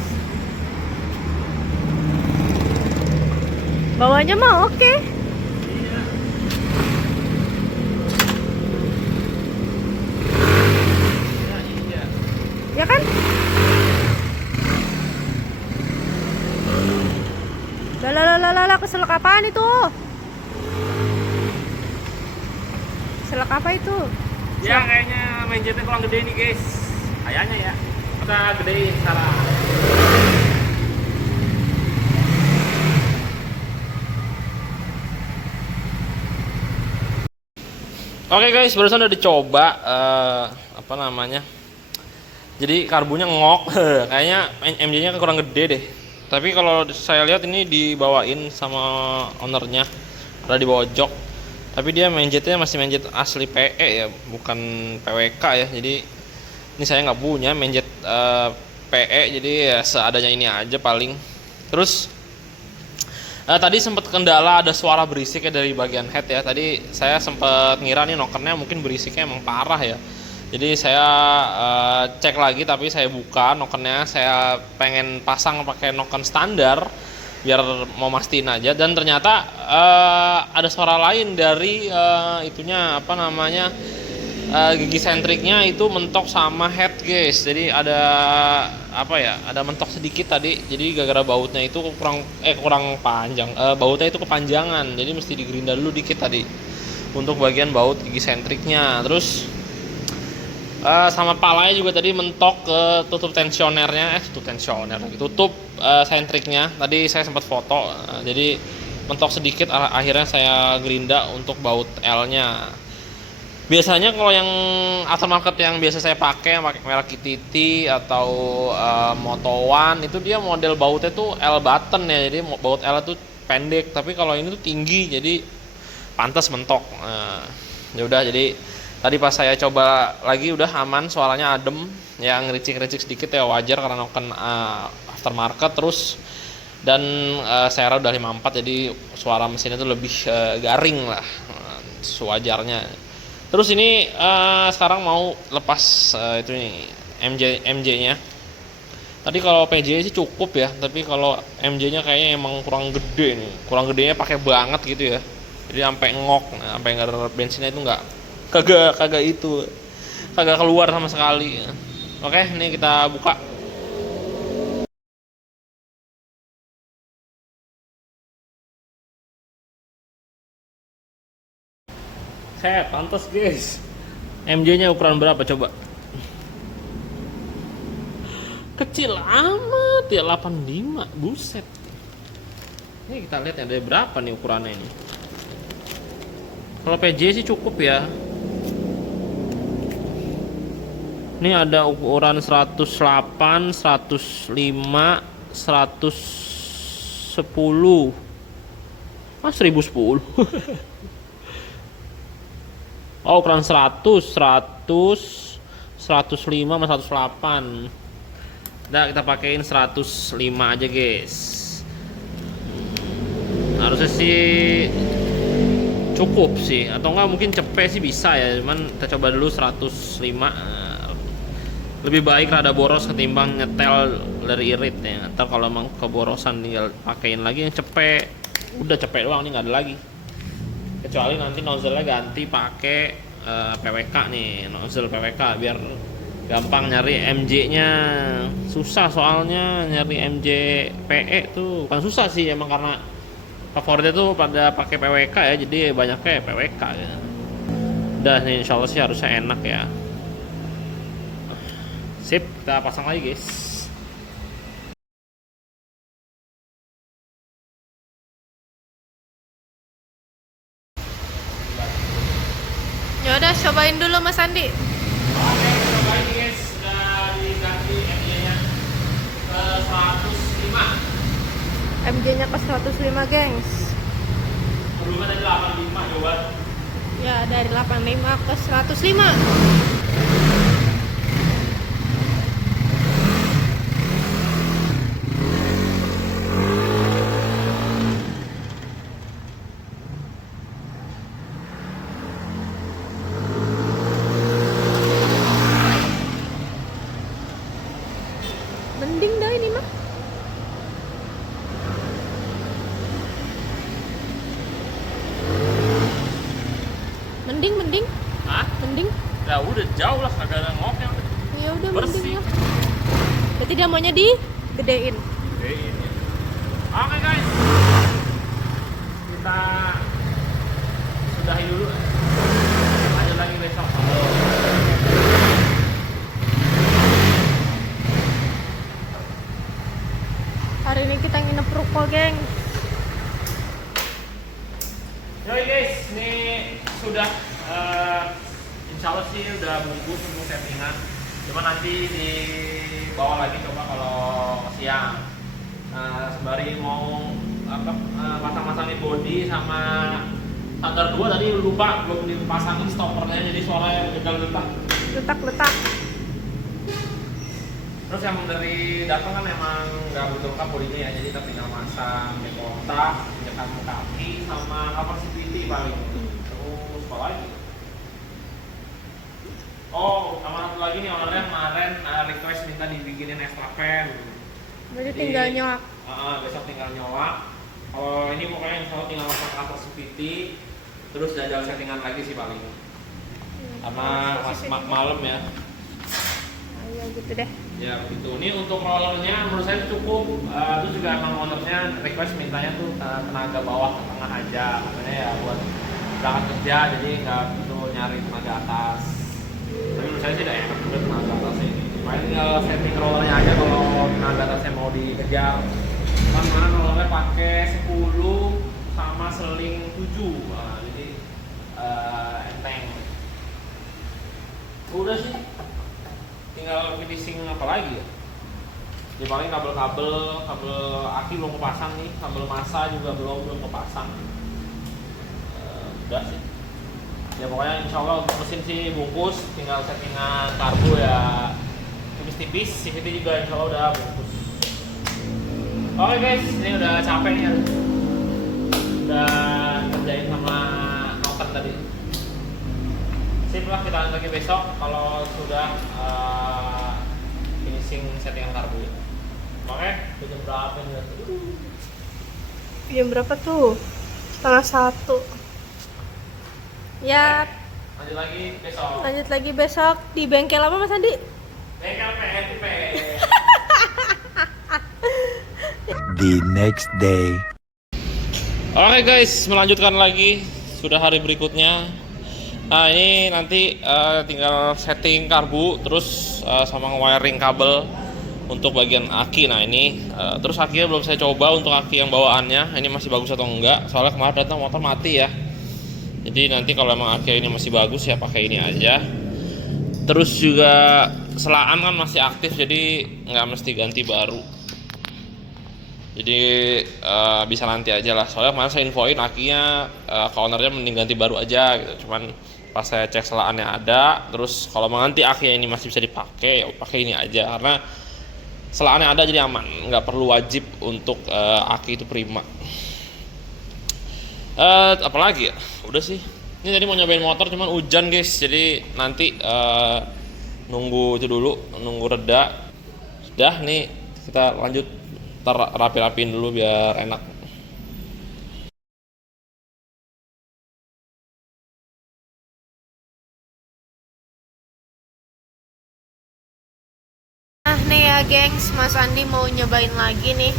Bawahnya mah oke. Iya. Iya, iya. Ya kan? Lah, keselak apaan itu? Keselak apa itu? Ya kayaknya main jetnya kurang gede nih guys. Kayaknya ya. Kita gedein sekarang. Oke guys, barusan udah dicoba apa namanya? Jadi karbunya ngok. Kayaknya MJ-nya kurang gede deh. Tapi kalau saya lihat ini dibawain sama ownernya, ada di bawah jok. Tapi dia main jetnya masih main jet asli PE ya, bukan PWK ya. Jadi ini saya nggak punya main jet PE, jadi ya seadanya ini aja paling. Terus tadi sempat kendala ada suara berisik ya dari bagian head ya. Tadi saya sempat ngira nih nokernya mungkin berisiknya emang parah ya. Jadi saya cek lagi, tapi saya buka nokennya, saya pengen pasang pakai noken standar biar mau mastiin aja, dan ternyata ada suara lain dari itunya apa namanya, gigi sentriknya itu mentok sama head guys. Jadi ada apa ya, ada mentok sedikit tadi, jadi gara-gara bautnya itu kurang panjang, bautnya itu kepanjangan, jadi mesti digerinda dulu dikit tadi untuk bagian baut gigi sentriknya. Terus sama palanya juga tadi mentok ke tutup tensionernya, tutup sentriknya. Tadi saya sempat foto, jadi mentok sedikit, akhirnya saya gerinda untuk baut L-nya. Biasanya kalau yang aftermarket yang biasa saya pakai merek KTT atau Moto One, itu dia model bautnya tuh L button ya, jadi baut L itu pendek, tapi kalau ini tuh tinggi, jadi pantas mentok. Ya udah, jadi tadi pas saya coba lagi udah aman, suaranya adem, yang ngericik-ngericik sedikit ya wajar karena noken aftermarket. Terus dan saya udah 54, jadi suara mesinnya tuh lebih garing lah, sewajarnya. Terus ini sekarang mau lepas itu nih MJ-nya. Tadi kalau PJ sih cukup ya, tapi kalau MJ-nya kayaknya emang kurang gede nih, kurang gedenya pakai banget gitu ya. Jadi sampai ngok, sampai nggak bensinnya itu kagak keluar sama sekali. Oke, ini kita buka. Set, pantas guys. MJ-nya ukuran berapa coba? Kecil amat ya, 85. Buset. Ini kita lihat ya, ada berapa nih ukurannya ini. Kalau PJ sih cukup ya. Ini ada ukuran 108, 105, 110. 1010. Oh, ukuran 100, 105 sama 108. Nah, kita pakein 105 aja, guys. Harusnya sih cukup sih, atau enggak mungkin cepet sih bisa ya, cuman kita coba dulu 105. Lebih baik rada boros ketimbang nyetel dari irit ya. Ntar kalau emang keborosan tinggal pakein lagi yang cepet. Udah cepet doang nih, nggak ada lagi. Kecuali nanti nozzle-nya ganti pakai PWK nih, nozzle PWK biar gampang nyari MJ-nya. Susah soalnya nyari MJ PE tuh, bukan susah sih, emang karena favoritnya tuh pada pakai PWK ya, jadi banyaknya PWK ya. Udah nih, insya Allah sih harusnya enak ya. Sip, kita pasang lagi guys. Ya udah, cobain dulu Mas Andi. Oke, cobain guys, sudah diganti MJ-nya ke 105. MJ-nya ke 105, gengs. Dulu kan tadi 85 coba. Ya, dari 85 ke 105. Mending dah ini mah. Mending. Hah? Mending. Ya udah jauh lah, kagak ada ngoknya. Ya udah Bersih. mending lah. Berarti dia maunya digedein. Gedein ya. Oke guys, kita sudahi dulu. Lanjut lagi besok. Hari ini kita nginep ruko, geng. Yoi guys, ini sudah insya Allah sih udah bungkus untuk settingan. Cuma nanti dibawa lagi coba kalau siang. Sembari mau pasang-pasangin body sama standar 2 tadi lupa belum dipasangin stoppernya, jadi suaranya getal-getal. Letak. Terus yang dari datang kan emang nggak butuh lengkap bodinya ya, jadi kita tinggal masang di kontak, injekan kaki sama capacity paling. Terus apa lagi? Oh, sama satu lagi nih, ownernya kemarin request minta dibikinin extra fan. Berarti tinggal nyoak. Besok tinggal nyoak. Kalau ini pokoknya insya Allah tinggal masang capacity, terus jajal settingan lagi sih paling. Sama malam ya. Ayo gitu deh. Ya begitu. Ini untuk rollernya menurut saya cukup. Itu juga emang ownernya request mintanya tuh tenaga bawah ke tengah aja, katanya ya buat berangkat kerja, jadi nggak perlu nyari tenaga atas. Tapi menurut saya sih udah enak juga tenaga atas ini. Paling tinggal setting rollernya aja kalau tenaga atasnya mau dikejar. Kan rollernya pakai 10 sama seling 7, jadi enteng. Udah sih. Tinggal finishing apa lagi ya? Ya paling kabel aki belum kepasang nih, kabel masa juga belum kepasang. Udah sih. Ya pokoknya insya Allah untuk mesin sih bungkus, tinggal settingan karbu ya tipis-tipis, CVT juga insya Allah udah bungkus. Oke guys, ini udah capek nih ya. Udah kerjain sama noken tadi. Sip lah, kita lanjut lagi besok kalau sudah finishing settingan karbu. Oke, jam berapa nih? Jam berapa tuh? 12:30. Ya, Lanjut lagi besok. lanjut lagi besok di bengkel apa Mas Andi? Bengkel PNP. The next day. Oke guys, melanjutkan lagi. Sudah hari berikutnya. Nah ini nanti tinggal setting karbu, terus sama wiring kabel untuk bagian aki. Nah ini terus akinya belum saya coba untuk aki yang bawaannya. Ini masih bagus atau enggak? Soalnya kemarin datang motor mati ya. Jadi nanti kalau emang aki ini masih bagus ya pakai ini aja. Terus juga selaan kan masih aktif, jadi nggak mesti ganti baru. Jadi bisa nanti aja lah. Soalnya kemarin saya infoin akinya ke ownernya mending ganti baru aja gitu. Cuman pas saya cek selaannya ada, terus kalau nanti akinya ini masih bisa dipakai, ya pakai ini aja karena selaannya ada jadi aman, nggak perlu wajib untuk aki itu prima. Apalagi ya, udah sih. Ini tadi mau nyobain motor cuman hujan guys, jadi nanti nunggu itu dulu, nunggu reda. Sudah nih kita lanjut, rapi-rapiin dulu biar enak. Nah nih ya gengs, Mas Andi mau nyobain lagi nih.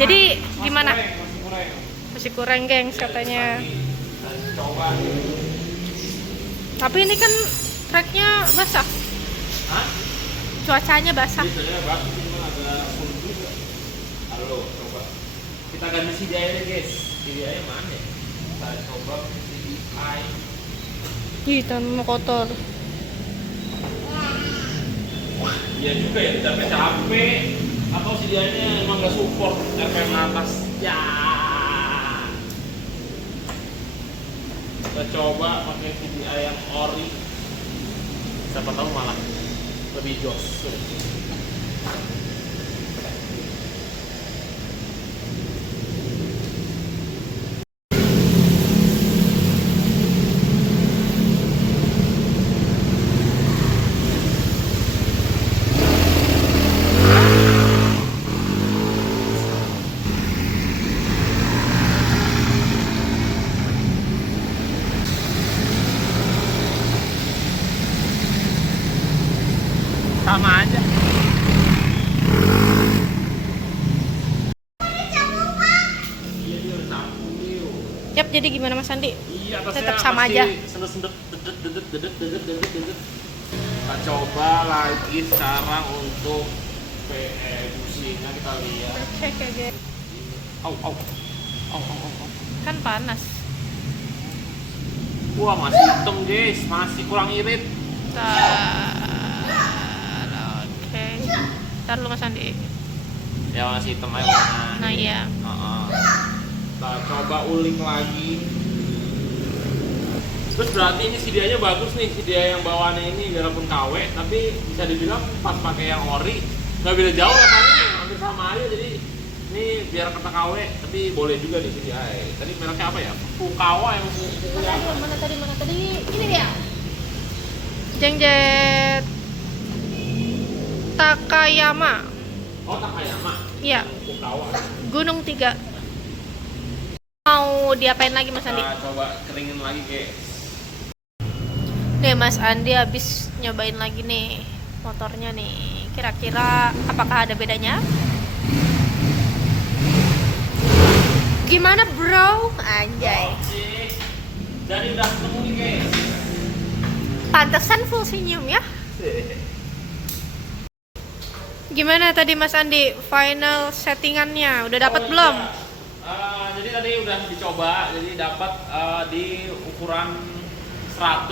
Jadi gimana? Masih kurang. Masih kurang, gengs, katanya. Coba. Tapi ini kan treknya basah. Hah? Cuacanya basah. Ini sebenarnya bagus, cuma agak sulit juga. Halo, coba. Kita ganti CDI deh, guys. CDI mana ya? Kita coba CDI. Ih, tanah kotor. Iya juga ya, capek-capek. Atau CDI-nya emang nggak support RPM atas. Ya. Kita coba pakai CDI yang ori. Siapa tahu malah lebih jos. Sama aja. Iya dia udah campur. Yap, jadi gimana Mas Andi? Iya, Tetap sama aja. Sendet-sendet, dedet. Kita coba lagi sekarang untuk PE businya kita lihat. Cek ya, guys. Au. Kan panas. Wah, masih hitam guys, masih kurang irit. Oke. Ntar lu Mas Andi. Ya masih hitam aja warnanya. Nah iya. Kita coba ulik lagi. Terus berarti ini CDI-nya bagus nih, CDI yang bawaannya ini walaupun KW, tapi bisa dibilang pas pakai yang ori nggak beda jauh rasanya, hampir sama aja. Jadi ini biar kata KW, tapi boleh juga di CDI. Tadi mereknya apa ya? Fukawa yang Mana tadi? Ini dia. Jengjet Takayama. Oh, Takayama. Iya, Fukawa. Gunung 3. Mau diapain lagi Mas Andi? Kita coba keringin lagi guys. Nih Mas Andi habis nyobain lagi nih motornya nih. Kira-kira apakah ada bedanya? Gimana bro? Anjay. Oke. Jadi udah ketemu nih guys. Pantesan full senyum ya. Gimana tadi Mas Andi? Final settingannya udah dapat belum? Iya. Jadi tadi udah dicoba, jadi dapat di ukuran 100.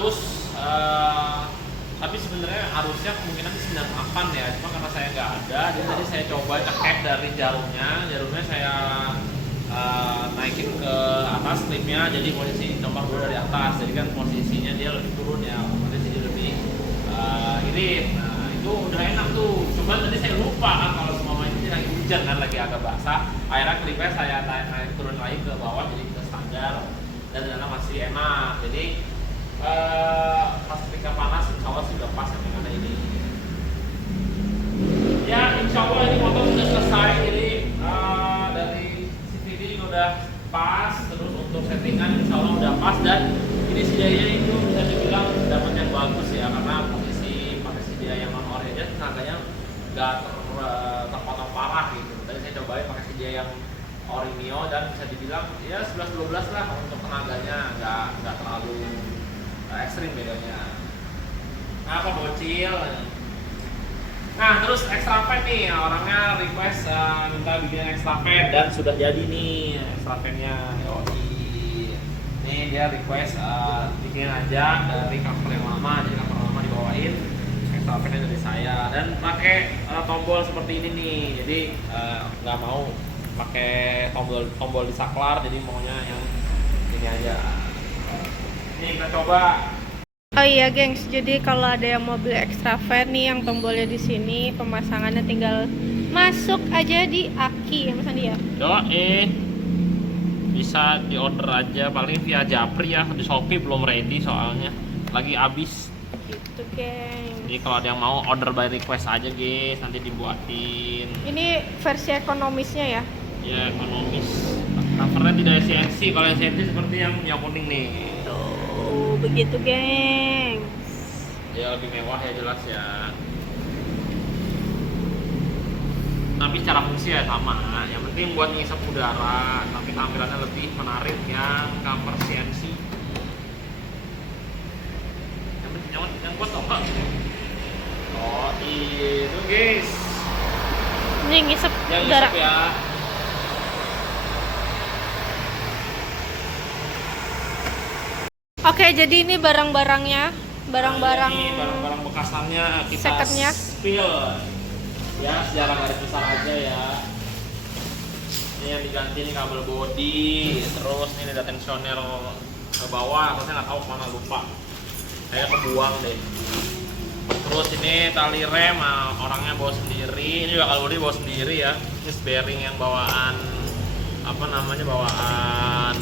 Tapi sebenarnya harusnya kemungkinan di 98 ya, cuma karena saya nggak ada, jadi tadi saya coba cekek dari jarumnya saya naikin ke atas klipnya, jadi posisi nomor 2 dari atas, jadi kan posisinya dia lebih turun ya, posisi lebih irit. Nah itu udah enak tuh, cuman tadi saya lupa kan kalau semua ini lagi hujan kan, lagi agak basah, akhirnya klipnya saya naik turun lagi ke bawah jadi ke standar dan ternyata masih enak. Jadi pas ketika panas insya Allah sudah pas yang ada ini ya, insya Allah ini motor sudah selesai. Jadi dari CVT juga udah pas, terus untuk settingan insya Allah udah pas, dan ini CDI-nya itu bisa dibilang dapat yang bagus ya, karena posisi pakai CDI yang non ori aja tenaganya nggak terpotong parah gitu. Tadi saya cobain pakai CDI yang ori Mio dan bisa dibilang ya 11-12 lah untuk tenaganya, nggak terlalu ekstrim bedanya. Nah, apa bocil? Nah, terus extra pad nih, orangnya request minta bikin extra pad dan sudah jadi nih extra padnya. Yoi. Nih dia request bikin aja dari cover yang lama, jadi cover lama dibawain extra padnya dari saya dan pakai tombol seperti ini nih. Jadi nggak mau pakai tombol di saklar, jadi maunya yang ini aja. Nih kita coba. Oh iya gengs, jadi kalau ada yang mau beli extra fan nih yang tombolnya di sini, pemasangannya tinggal masuk aja di Aki ya Mas Andi ya. Bisa di order aja, paling via Japri ya, di Shopee belum ready soalnya lagi habis. Gitu geng. Jadi kalau ada yang mau order by request aja guys, nanti dibuatin. Ini versi ekonomisnya ya. Ya ekonomis. Covernya tidak esensi, kalau esensi seperti yang kuning nih. Tuh, begitu geng. Ya lebih mewah ya jelas ya. tapi secara fungsi ya sama. Yang penting buat ngisap udara, tapi tampilannya lebih menarik yang cover CNC. Yang buat tau nggak? Oh itu guys, Ini ngisep yang udara. ngisap ya. Oke, jadi ini barang-barangnya, barang-barang Ini barang-barang bekasannya kita secondnya. spill ya secara garis besar aja ya. Ini yang diganti nih kabel body, terus ini ada tensioner ke bawah, saya nggak tahu kemana, lupa, saya kebuang deh. Terus ini tali rem, orangnya bawa sendiri. Ini juga kabel body bawa sendiri ya. Ini bearing yang bawaan apa namanya, bawaan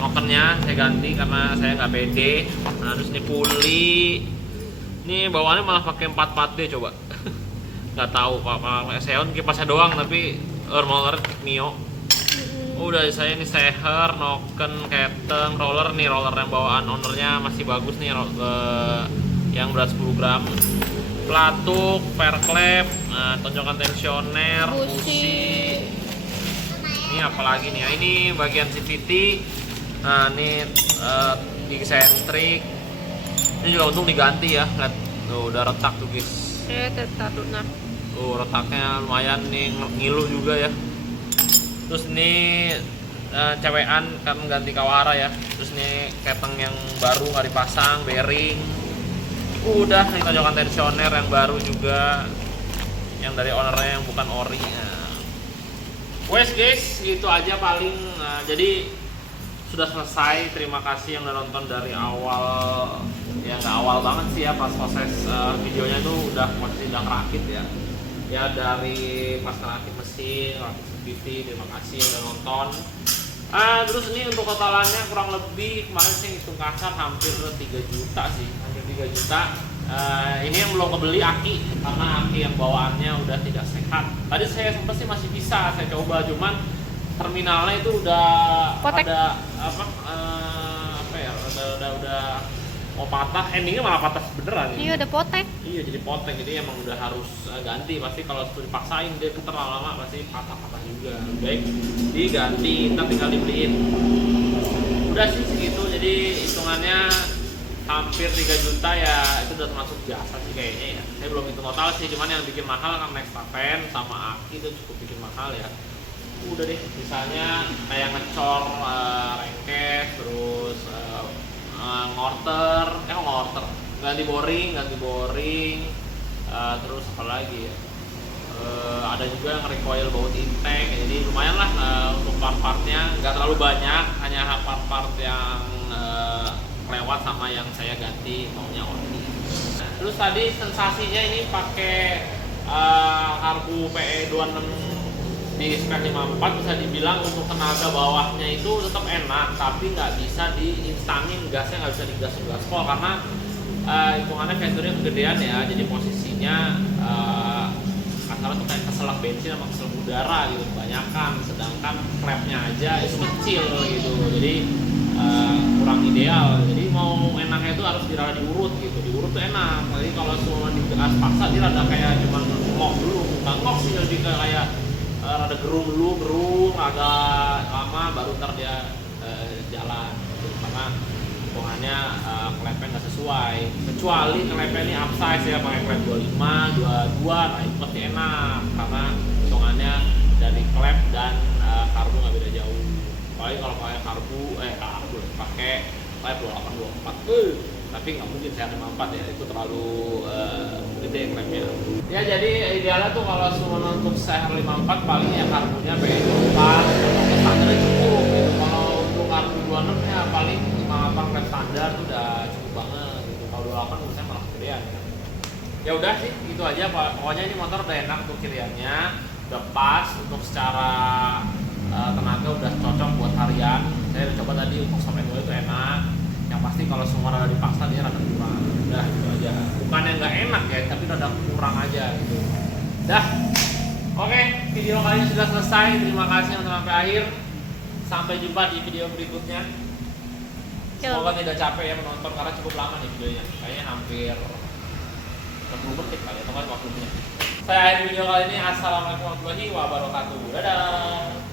nokennya saya ganti karena saya nggak pede. Nah, terus ini puli, ini bawaannya malah pakai 4D coba. Nggak tahu pak Xeon kipasnya doang, tapi roller Mio. Udah saya ini seher, noken, keteng, roller nih, roller yang bawaan ownernya masih bagus nih, yang berat 10 gram. Pelatuk, fair clamp, tonjokan tensioner, busi. Ini apalagi nih ya, ini bagian CVT. Nah ini gigi sentrik. Ini juga untung diganti ya, lihat tuh udah retak tuh guys. taruh nah. Tuh retaknya lumayan nih, ngilu juga ya. Terus ini cewekan kan ganti kawara ya. Terus ini keteng yang baru nggak dipasang, bearing. Udah nih tonjokan tensioner yang baru juga, yang dari ownernya yang bukan ori. Nah. Wes guys, itu aja paling. Nah, jadi sudah selesai. Terima kasih yang udah nonton dari awal, ya nggak awal banget sih ya, pas proses videonya itu udah ngerakit ya. Ya dari pas ngerakit mesin, ngerakit CVT, terima kasih yang udah nonton. Terus ini untuk totalannya kurang lebih kemarin saya hitung kasar hampir 3 juta sih, hampir 3 juta. Ini yang belum kebeli aki, karena aki yang bawaannya udah tidak sehat. Tadi saya sempat sih masih bisa saya coba, cuman terminalnya itu udah Potek. ada apa ya, udah mau patah, endingnya malah patah beneran. Iya udah potek. Iya jadi potek, jadi emang udah harus ganti. Pasti kalau itu dipaksain dia terlalu lama pasti patah-patah juga. Baik diganti, kita tinggal dibeliin. Udah sih segitu, jadi hitungannya hampir 3 juta ya, itu udah termasuk jasa sih kayaknya ya. Saya belum hitung total sih, cuman yang bikin mahal kan Nextapen sama aki itu cukup bikin mahal ya. Udah deh, misalnya kayak ngecor rengkes, terus ngorter, ganti boring, terus apa lagi ya, ada juga yang recoil baut intake, jadi lumayan lah untuk part-partnya, nggak terlalu banyak, hanya part-part yang lewat sama yang saya ganti maunya ori. Nah, terus tadi sensasinya ini pakai karbu PE26 di spek 54, bisa dibilang untuk tenaga bawahnya itu tetap enak, tapi nggak bisa diinstanin, gasnya nggak bisa digas gaspol karena hitungannya venturnya kegedean ya, jadi posisinya kasarnya tuh kayak keselak bensin sama keselak udara gitu kebanyakan, sedangkan klepnya aja itu kecil gitu, jadi kurang ideal. Jadi mau enaknya itu harus diurut gitu, diurut tuh enak. Jadi kalau semua digas paksa dia rada kayak cuman ngok dulu, nggak ngok sih, lebih kayak rada gerung agak lama baru ntar dia jalan gitu. Karena hitungannya klepnya nggak sesuai, kecuali klepnya ini upsize ya, pakai klep 25, 22, nah itu pasti enak karena hitungannya dari klep dan karbu nggak beda jauh. Apalagi kalau pakai karbu pakai klep 28, 24 tapi nggak mungkin saya 54 ya, itu terlalu gede klepnya ya. Jadi idealnya tuh kalau semua untuk CR 54 paling ya karbunya PE24 atau standarnya cukup gitu. Kalau untuk karbu 26 ya paling 58 klep standar tuh udah cukup banget gitu. Kalau 28 misalnya malah kegedean ya. Udah sih itu aja, pokoknya ini motor udah enak untuk kiriannya, udah pas untuk secara tenaga udah cocok buat harian. Saya udah coba tadi untuk sampai dua itu enak. Yang pasti kalau semua rada dipaksa dia rada kurang. Udah gitu aja. Bukannya nggak enak ya, tapi rada kurang aja gitu. Dah. Oke, video kali ini sudah selesai. Terima kasih yang sampai akhir. Sampai jumpa di video berikutnya. Semoga tidak capek ya menonton karena cukup lama nih videonya. Kayaknya hampir 60 menit kali atau 50 menit. saya akhiri video kali ini. Assalamualaikum warahmatullahi wabarakatuh. Dadah.